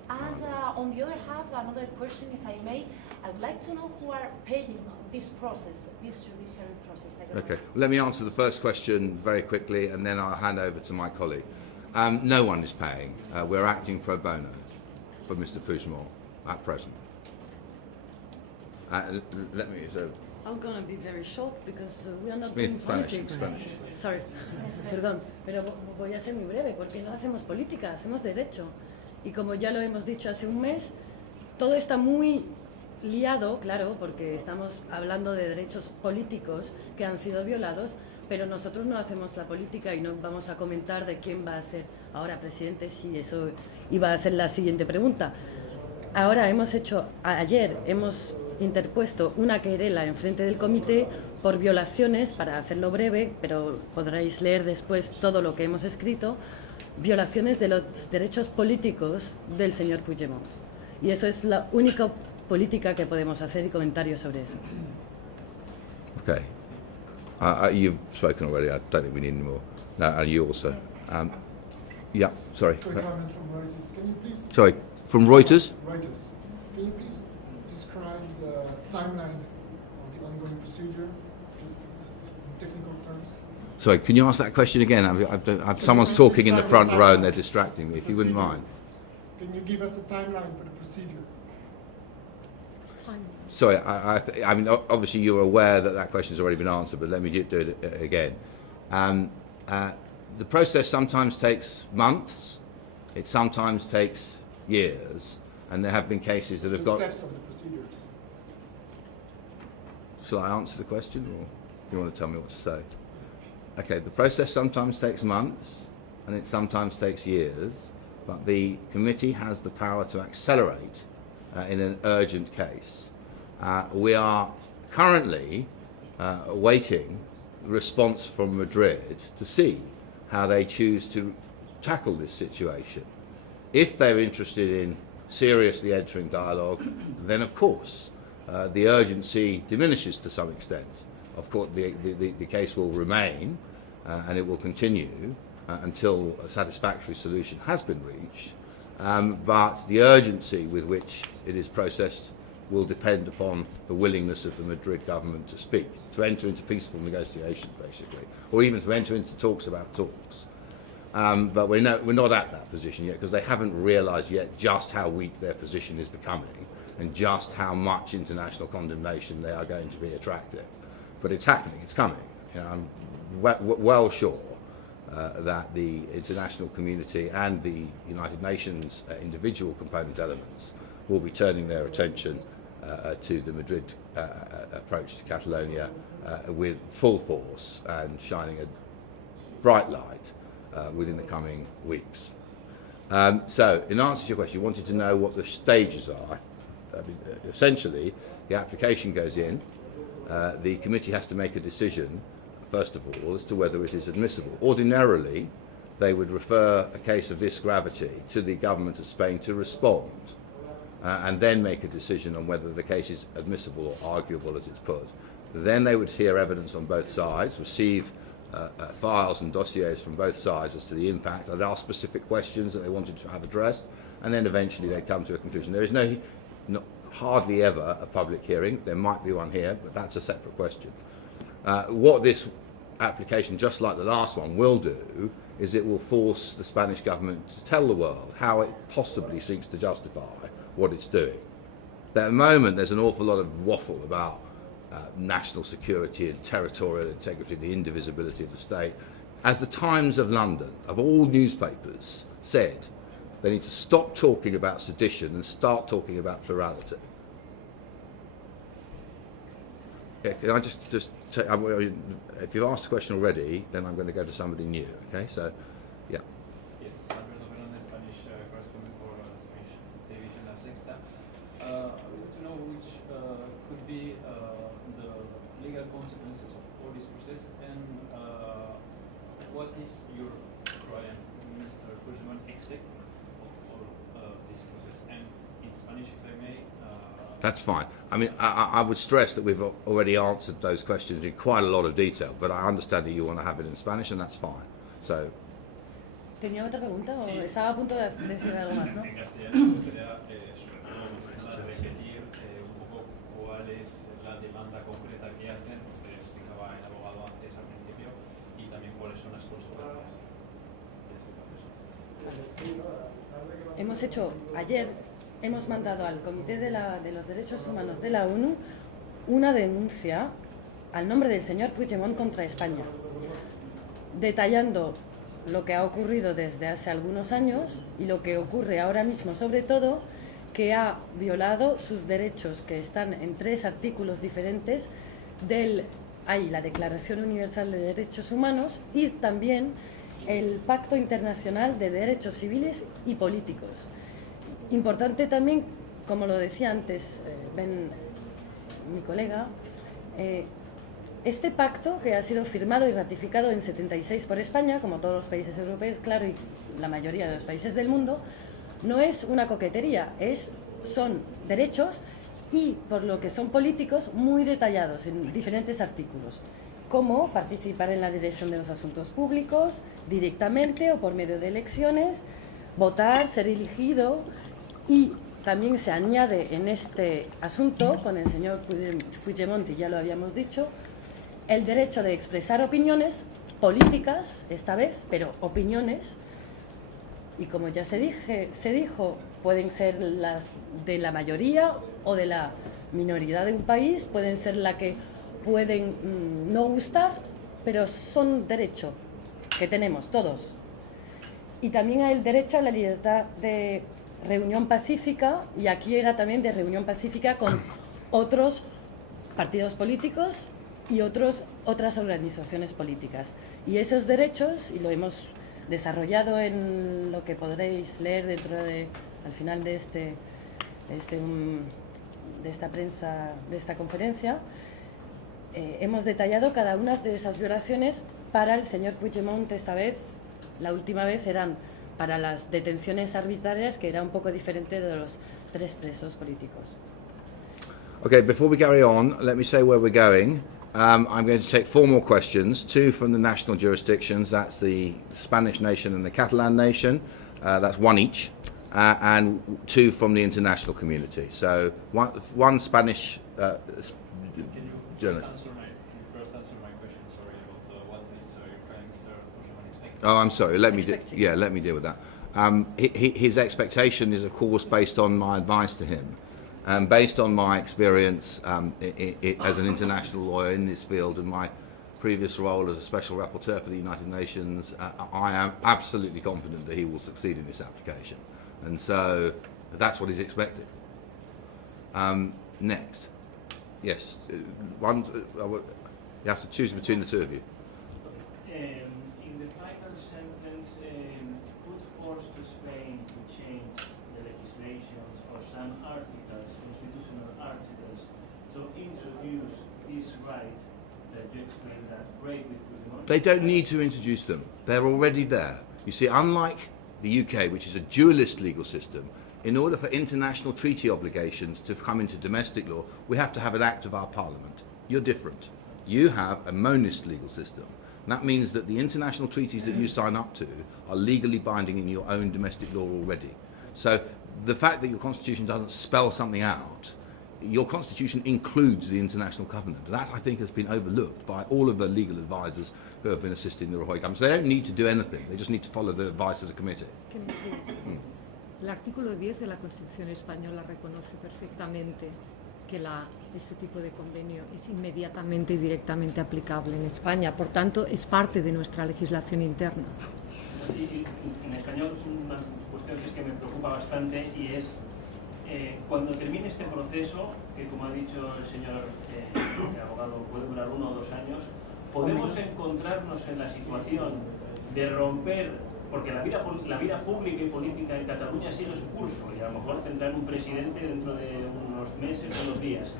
And on the other hand, another question, if I may, I'd like to know who are paying this process, this judiciary process. Okay, let me answer the first question very quickly, and then I'll hand over to my colleague. No one is paying. We're acting pro bono for Mr. Puigdemont at present. Let me. I'm going to be very short because we are not In doing Spanish, politics. in Spanish. Sorry, perdón, pero voy a ser muy breve porque no hacemos política, hacemos derecho. Y como ya lo hemos dicho hace un mes, todo está muy liado, claro, porque estamos hablando de derechos políticos que han sido violados, pero nosotros no hacemos la política y no vamos a comentar de quién va a ser ahora presidente, si eso iba a ser la siguiente pregunta. Ahora ayer hemos interpuesto una querela en frente del comité por violaciones, para hacerlo breve, pero podréis leer después todo lo que hemos escrito, violaciones de los derechos políticos del señor Puigdemont. Y eso es la única política que podemos hacer y comentarios sobre eso. Okay. You've spoken already. I don't think we need any more. No, and you also. Yeah, sorry. From Reuters. Can you please? Sorry, from Reuters? Reuters. Can you please describe the timeline of the ongoing procedure, just in technical terms? Sorry, can you ask that question again? Someone's talking in the front row and they're distracting me, if you wouldn't mind. Can you give us a timeline for the procedure? Sorry, I mean, obviously you're aware that that question's already been answered, but let me do it again. The process sometimes takes months, it sometimes takes years, and there have been cases that have got... The steps of the procedures. Shall I answer the question, or do you want to tell me what to say? Okay, the process sometimes takes months, and it sometimes takes years, but the committee has the power to accelerate in an urgent case. We are currently awaiting response from Madrid to see how they choose to tackle this situation. If they're interested in seriously entering dialogue, then of course the urgency diminishes to some extent. Of course the case will remain and it will continue until a satisfactory solution has been reached, but the urgency with which it is processed will depend upon the willingness of the Madrid government to speak, to enter into peaceful negotiations, basically, or even to enter into talks about talks. But we're not at that position yet, because they haven't realised yet just how weak their position is becoming and just how much international condemnation they are going to be attracting. But it's happening, it's coming. You know, I'm well sure that the international community and the United Nations individual component elements will be turning their attention to the Madrid approach to Catalonia with full force and shining a bright light within the coming weeks. So, in answer to your question, you wanted to know what the stages are. I mean, essentially, the application goes in, the committee has to make a decision, first of all, as to whether it is admissible. Ordinarily, they would refer a case of this gravity to the government of Spain to respond, and then make a decision on whether the case is admissible or arguable, as it's put. Then they would hear evidence on both sides, receive files and dossiers from both sides as to the impact. I'd ask specific questions that they wanted to have addressed, and then eventually they'd come to a conclusion. There is hardly ever a public hearing. There might be one here, but that's a separate question. What this application, just like the last one, will do is it will force the Spanish government to tell the world how it possibly seeks to justify what it's doing. At the moment, there's an awful lot of waffle about national security and territorial integrity, the indivisibility of the state. As the Times of London, of all newspapers, said, they need to stop talking about sedition and start talking about plurality. Yeah, can I just take, if you've asked a question already, then I'm going to go to somebody new. Okay, so yeah. Yes, Alberto Fernández, Spanish correspondent for Spanish television La Sexta. I would like to know which could be the legal consequences of all this process, and what is your client, Mr. Puigdemont, expecting of all this process? And in Spanish, if I may. That's fine. I mean, I would stress that we've already answered those questions in quite a lot of detail, but I understand that you want to have it in Spanish, and that's fine. So. ¿Tenía otra pregunta o estaba a punto de decir algo más, no? En castellano, me gustaría repetir un poco cuál es la demanda concreta que hacen, usted explicaba en abogado antes al principio, y también cuáles son las consecuencias de este proceso. Ayer hemos mandado al Comité de los Derechos Humanos de la ONU una denuncia al nombre del señor Puigdemont contra España, detallando lo que ha ocurrido desde hace algunos años y lo que ocurre ahora mismo, sobre todo, que ha violado sus derechos, que están en 3 artículos diferentes hay la Declaración Universal de Derechos Humanos y también el Pacto Internacional de Derechos Civiles y Políticos. Importante también, como lo decía antes mi colega, este pacto, que ha sido firmado y ratificado en 76 por España, como todos los países europeos, claro, y la mayoría de los países del mundo, no es una coquetería, son derechos y, por lo que son políticos, muy detallados en diferentes artículos, como participar en la dirección de los asuntos públicos, directamente o por medio de elecciones, votar, ser elegido, y también se añade en este asunto, con el señor Puigdemont, y ya lo habíamos dicho, el derecho de expresar opiniones políticas, esta vez, pero opiniones, y como ya se dijo, pueden ser las de la mayoría o de la minoría de un país, pueden ser la que pueden no gustar, pero son derechos que tenemos todos. Y también hay el derecho a la libertad de reunión pacífica, y aquí era también de reunión pacífica con otros partidos políticos y otras organizaciones políticas. Y esos derechos, y lo hemos desarrollado en lo que podréis leer al final de esta prensa, de esta conferencia, hemos detallado cada una de esas violaciones para el señor Puigdemont. Esta vez, la última vez, eran para las detenciones arbitrarias, que era un poco diferente de los 3 presos políticos. Okay, before we carry on, let me say where we're going. I'm going to take 4 more questions, 2 from the national jurisdictions, that's the Spanish nation and the Catalan nation, that's 1 each, and 2 from the international community. So one Spanish journalist. Oh, I'm sorry. Let me deal with that. His expectation is, of course, based on my advice to him, and based on my experience as an international lawyer in this field and my previous role as a special rapporteur for the United Nations. I am absolutely confident that he will succeed in this application, and so that's what is expected. Next, yes, you have to choose between the 2 of you. In the final sentence, put force to Spain to change the legislations or some articles, constitutional articles, to introduce this right that you explained that break with Puigdemont. They don't need to introduce them. They're already there. You see, unlike the UK, which is a dualist legal system, in order for international treaty obligations to come into domestic law, we have to have an act of our parliament. You're different. You have a monist legal system. And that means that the international treaties that you sign up to are legally binding in your own domestic law already. So the fact that your constitution doesn't spell something out, your constitution includes the international covenant. That, I think, has been overlooked by all of the legal advisors who have been assisting the Rajoy government. So they don't need to do anything. They just need to follow the advice of the committee. El artículo 10 de la Constitución española reconoce perfectamente que este tipo de convenio es inmediatamente y directamente aplicable en España. Por tanto, es parte de nuestra legislación interna. Y en español, una cuestión que es que me preocupa bastante y es cuando termine este proceso, que como ha dicho el señor abogado puede durar 1 o 2 años, podemos encontrarnos en la situación de romper, porque la vida pública y política en Cataluña sigue su curso y a lo mejor tendrán un presidente dentro de unos meses o unos días.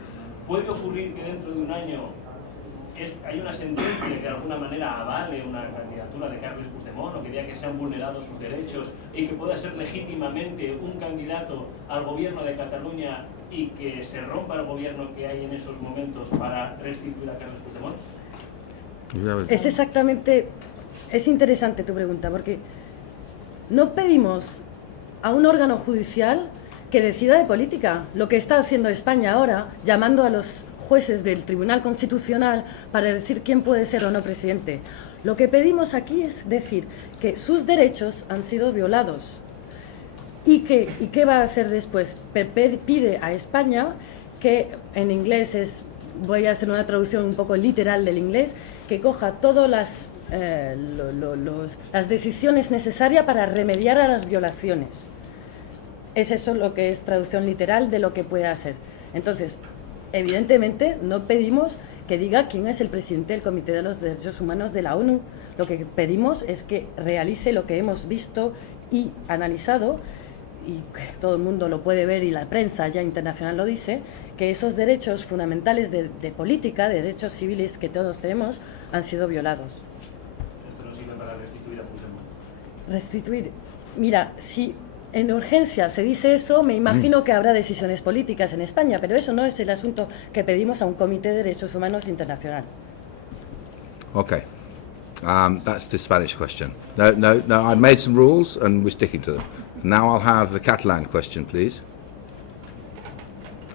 Puede ocurrir que dentro de un año hay una sentencia que de alguna manera avale una candidatura de Carles Puigdemont o que diga que se han vulnerado sus derechos y que pueda ser legítimamente un candidato al gobierno de Cataluña y que se rompa el gobierno que hay en esos momentos para restituir a Carles Puigdemont. Es exactamente, es interesante tu pregunta, porque no pedimos a un órgano judicial que decida de política, lo que está haciendo España ahora, llamando a los jueces del Tribunal Constitucional para decir quién puede ser o no presidente. Lo que pedimos aquí es decir que sus derechos han sido violados. ¿Y qué va a hacer después? Pide a España, que en inglés es, voy a hacer una traducción un poco literal del inglés, que coja todas las decisiones necesarias para remediar a las violaciones. Es eso lo que es traducción literal de lo que puede hacer. Entonces, evidentemente no pedimos que diga quién es el presidente del Comité de los Derechos Humanos de la ONU. Lo que pedimos es que realice lo que hemos visto y analizado, y que todo el mundo lo puede ver y la prensa ya internacional lo dice, que esos derechos fundamentales de política, de derechos civiles que todos tenemos, han sido violados. Esto no sirve para restituir a Puigdemont. Restituir. Mira, si en urgencia se dice eso, me imagino que habrá decisiones políticas en España, pero eso no es el asunto que pedimos a un Comité de Derechos Humanos internacional. Okay. That's the Spanish question. No, I've made some rules and we're sticking to them. Now I'll have the Catalan question, please.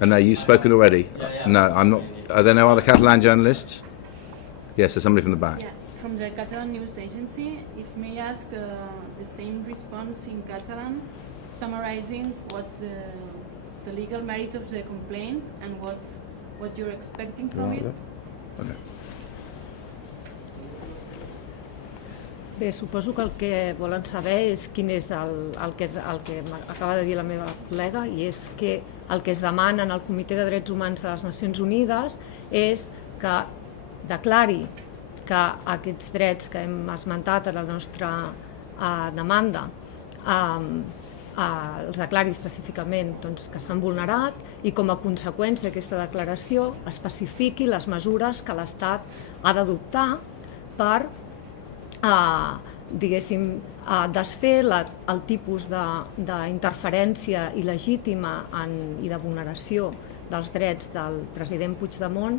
No, you've spoken already. No, I'm not. Are there no other Catalan journalists? Yes, there's somebody from the back. Yeah, from the Catalan news agency. If may ask the same response in Catalan, summarizing what's the legal merit of the complaint and what you're expecting from it. Okay. Bé, suposo que el que volen saber és quin és el que acaba de dir la meva col·lega, i és que el que es demana en el Comitè de Drets Humans de les Nacions Unides és que declari que aquests drets que hem esmentat a la nostra demanda els declari específicament que s'han vulnerat, i com a conseqüència d'aquesta declaració especifiqui les mesures que l'Estat ha d'adoptar per diguéssim, desfer el tipus d'interferència il·legítima i de vulneració dels drets del president Puigdemont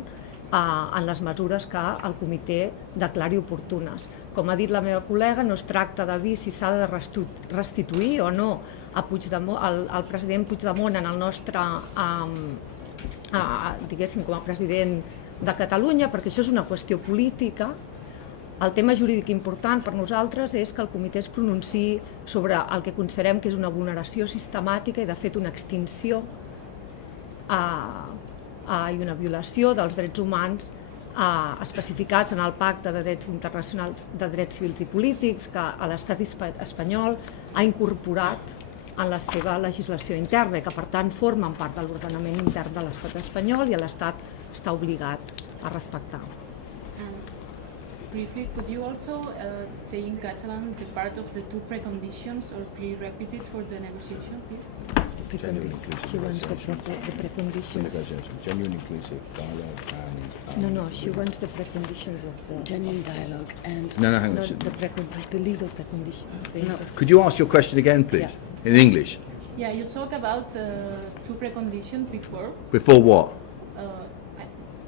en les mesures que el comitè declari oportunes. Com ha dit la meva col·lega, no es tracta de dir si s'ha de restituir o no al president Puigdemont en el nostre, diguéssim, com a president de Catalunya, perquè això és una qüestió política. El tema jurídic important per nosaltres és que el comitè es pronunciï sobre el que considerem que és una vulneració sistemàtica i, de fet, una extinció i una violació dels drets humans especificats en el Pacte de Drets Internacionals de Drets Civils i Polítics que l'Estat espanyol ha incorporat en la seva legislació interna i que, per tant, formen part de l'ordenament intern de l'Estat espanyol i l'Estat està obligat a respectar. Briefly, could you also say in Catalan the part of the two preconditions or prerequisites for the negotiation, please? She wants the preconditions. Genuine inclusive dialogue and... No, she wants the preconditions of the... Genuine dialogue and... No, hang on. The legal preconditions. Could you ask your question again, please, in English? Yeah, you talked about two preconditions before. Before what?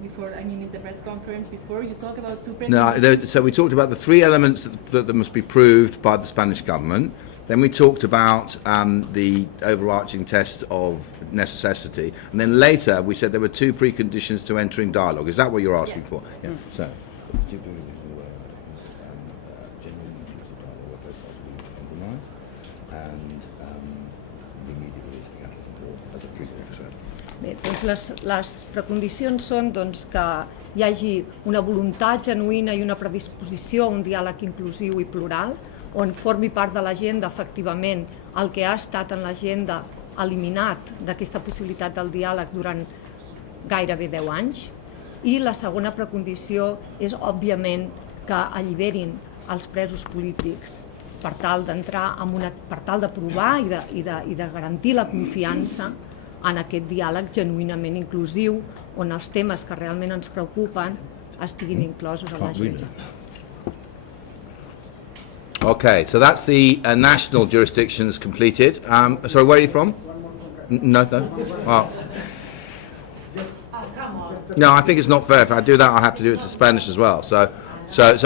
Before, I mean, in the press conference before, you talked about two preconditions. No, so we talked about the three elements that must be proved by the Spanish government. Then we talked about the overarching test of necessity. And then later we said there were two preconditions to entering dialogue. Is that what you're asking for? Yeah. So. Bé, doncs les precondicions són que hi hagi una voluntat genuïna i una predisposició a un diàleg inclusiu i plural, on formi part de l'agenda, efectivament, el que ha estat en l'agenda eliminat d'aquesta possibilitat del diàleg durant gairebé 10 anys. I la segona precondició és, òbviament, que alliberin els presos polítics per tal d'entrar per tal de provar i de garantir la confiança en aquest diàleg genuïnament inclusiu, on els temes que realment ens preocupen estiguin inclosos a l'agenda. Okay, so that's the national jurisdictions completed. Sorry, where are you from? No. Oh. No, I think it's not fair. If I do that, I have to do it to Spanish as well. So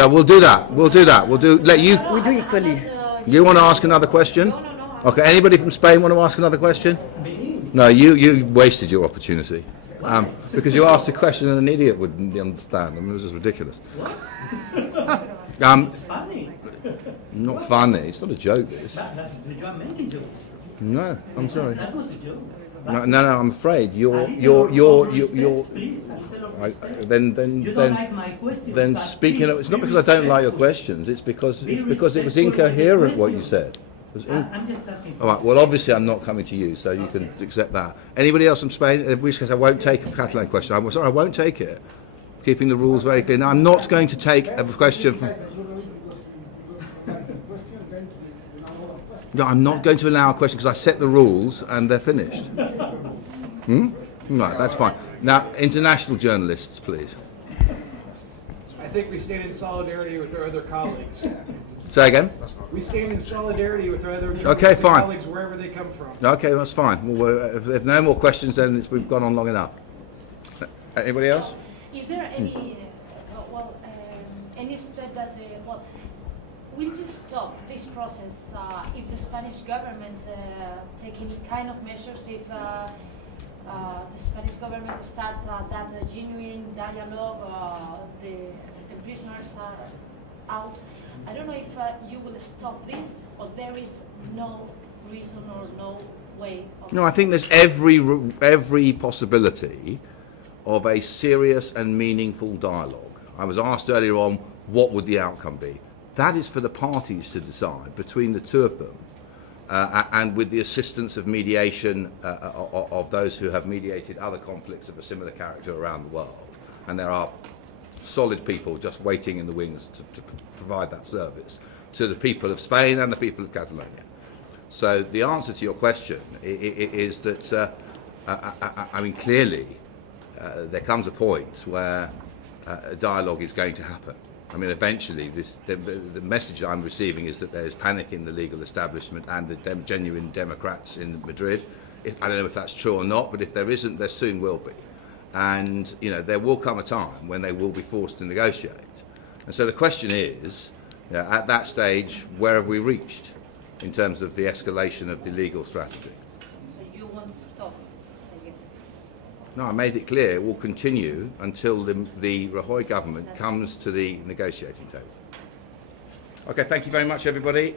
we'll do that. We'll let you. We do equally. You want to ask another question? Okay. Anybody from Spain want to ask another question? No, you wasted your opportunity because you asked a question and an idiot wouldn't understand. I mean, it was just ridiculous. It's funny. Not funny. It's not a joke. This. You are making jokes. No, I'm sorry. That was a joke. No, I'm afraid you're. Then speaking of, it's not because I don't like your questions. It's because it was incoherent what you said. I'm just asking. All right. Well, obviously I'm not coming to you, so you can accept that. Anybody else from Spain? In which case I won't take a Catalan question. I'm sorry, I won't take it. Keeping the rules very clear. Now, I'm not going to take a question from. No, I'm not going to allow a question because I set the rules and they're finished. Right, that's fine. Now, international journalists, please. I think we stand in solidarity with our other colleagues. Say again? We stand in solidarity with our other Okay, fine. colleagues wherever they come from. Okay, that's fine. Well, if there's no more questions, then we've gone on long enough. Anybody else? Is there any, any step that will you stop this process if the Spanish government take any kind of measures if the Spanish government starts that genuine dialogue, the prisoners are out? I don't know if you will stop this or there is no reason or no way of... No, I think there's every possibility of a serious and meaningful dialogue. I was asked earlier on, what would the outcome be? That is for the parties to decide between the two of them and with the assistance of mediation of those who have mediated other conflicts of a similar character around the world. And there are solid people just waiting in the wings to provide that service to the people of Spain and the people of Catalonia. So the answer to your question is that, I mean, clearly there comes a point where a dialogue is going to happen. I mean, eventually, the message I'm receiving is that there's panic in the legal establishment and the genuine Democrats in Madrid. I don't know if that's true or not, but if there isn't, there soon will be. And, you know, there will come a time when they will be forced to negotiate. And so the question is, you know, at that stage, where have we reached in terms of the escalation of the legal strategy? So you won't stop, I guess? No, I made it clear it will continue until the Rajoy government comes to the negotiating table. Okay, thank you very much, everybody.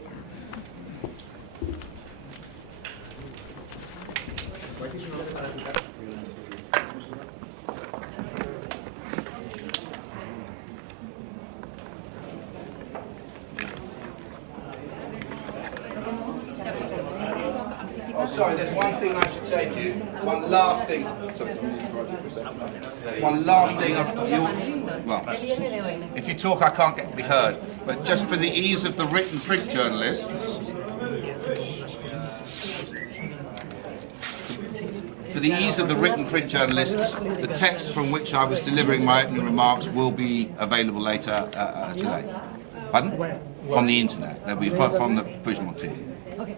Sorry, there's one thing I should say to you. One last thing. Sorry, one last thing. Well, if you talk, I can't be heard. But just for the ease of the written print journalists, the text from which I was delivering my opening remarks will be available later today. Pardon? On the internet. They'll be from the Puigdemont team. Okay.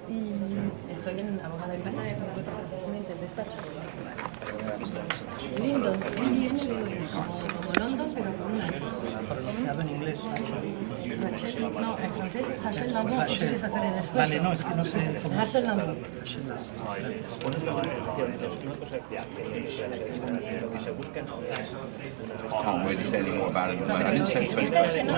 Estoy en abogado en prensa, precisamente el despacho. Lindo, muy bien, como London, pero con una. Pronunciado en inglés. No, en francés es Hachel Lambon, si quieres hacer el esfuerzo. Vale, no, es que no sé cómo. Hachel Lambon. I can't really say any more about it at the moment. I didn't say 20%.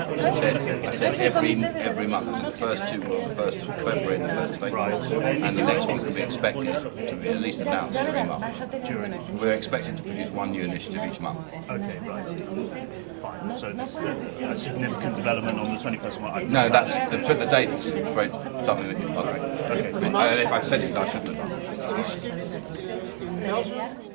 I said every month. The first two were the 1st of February and the 1st of April, and the next one can be expected to be at least announced every month. We're expecting to produce one new initiative each month. Okay, right. Fine. So this a significant development on the 21st of March. No, that's the date is afraid something that you're following. Okay. If I said it, I shouldn't have done. This initiative, is it in Belgium?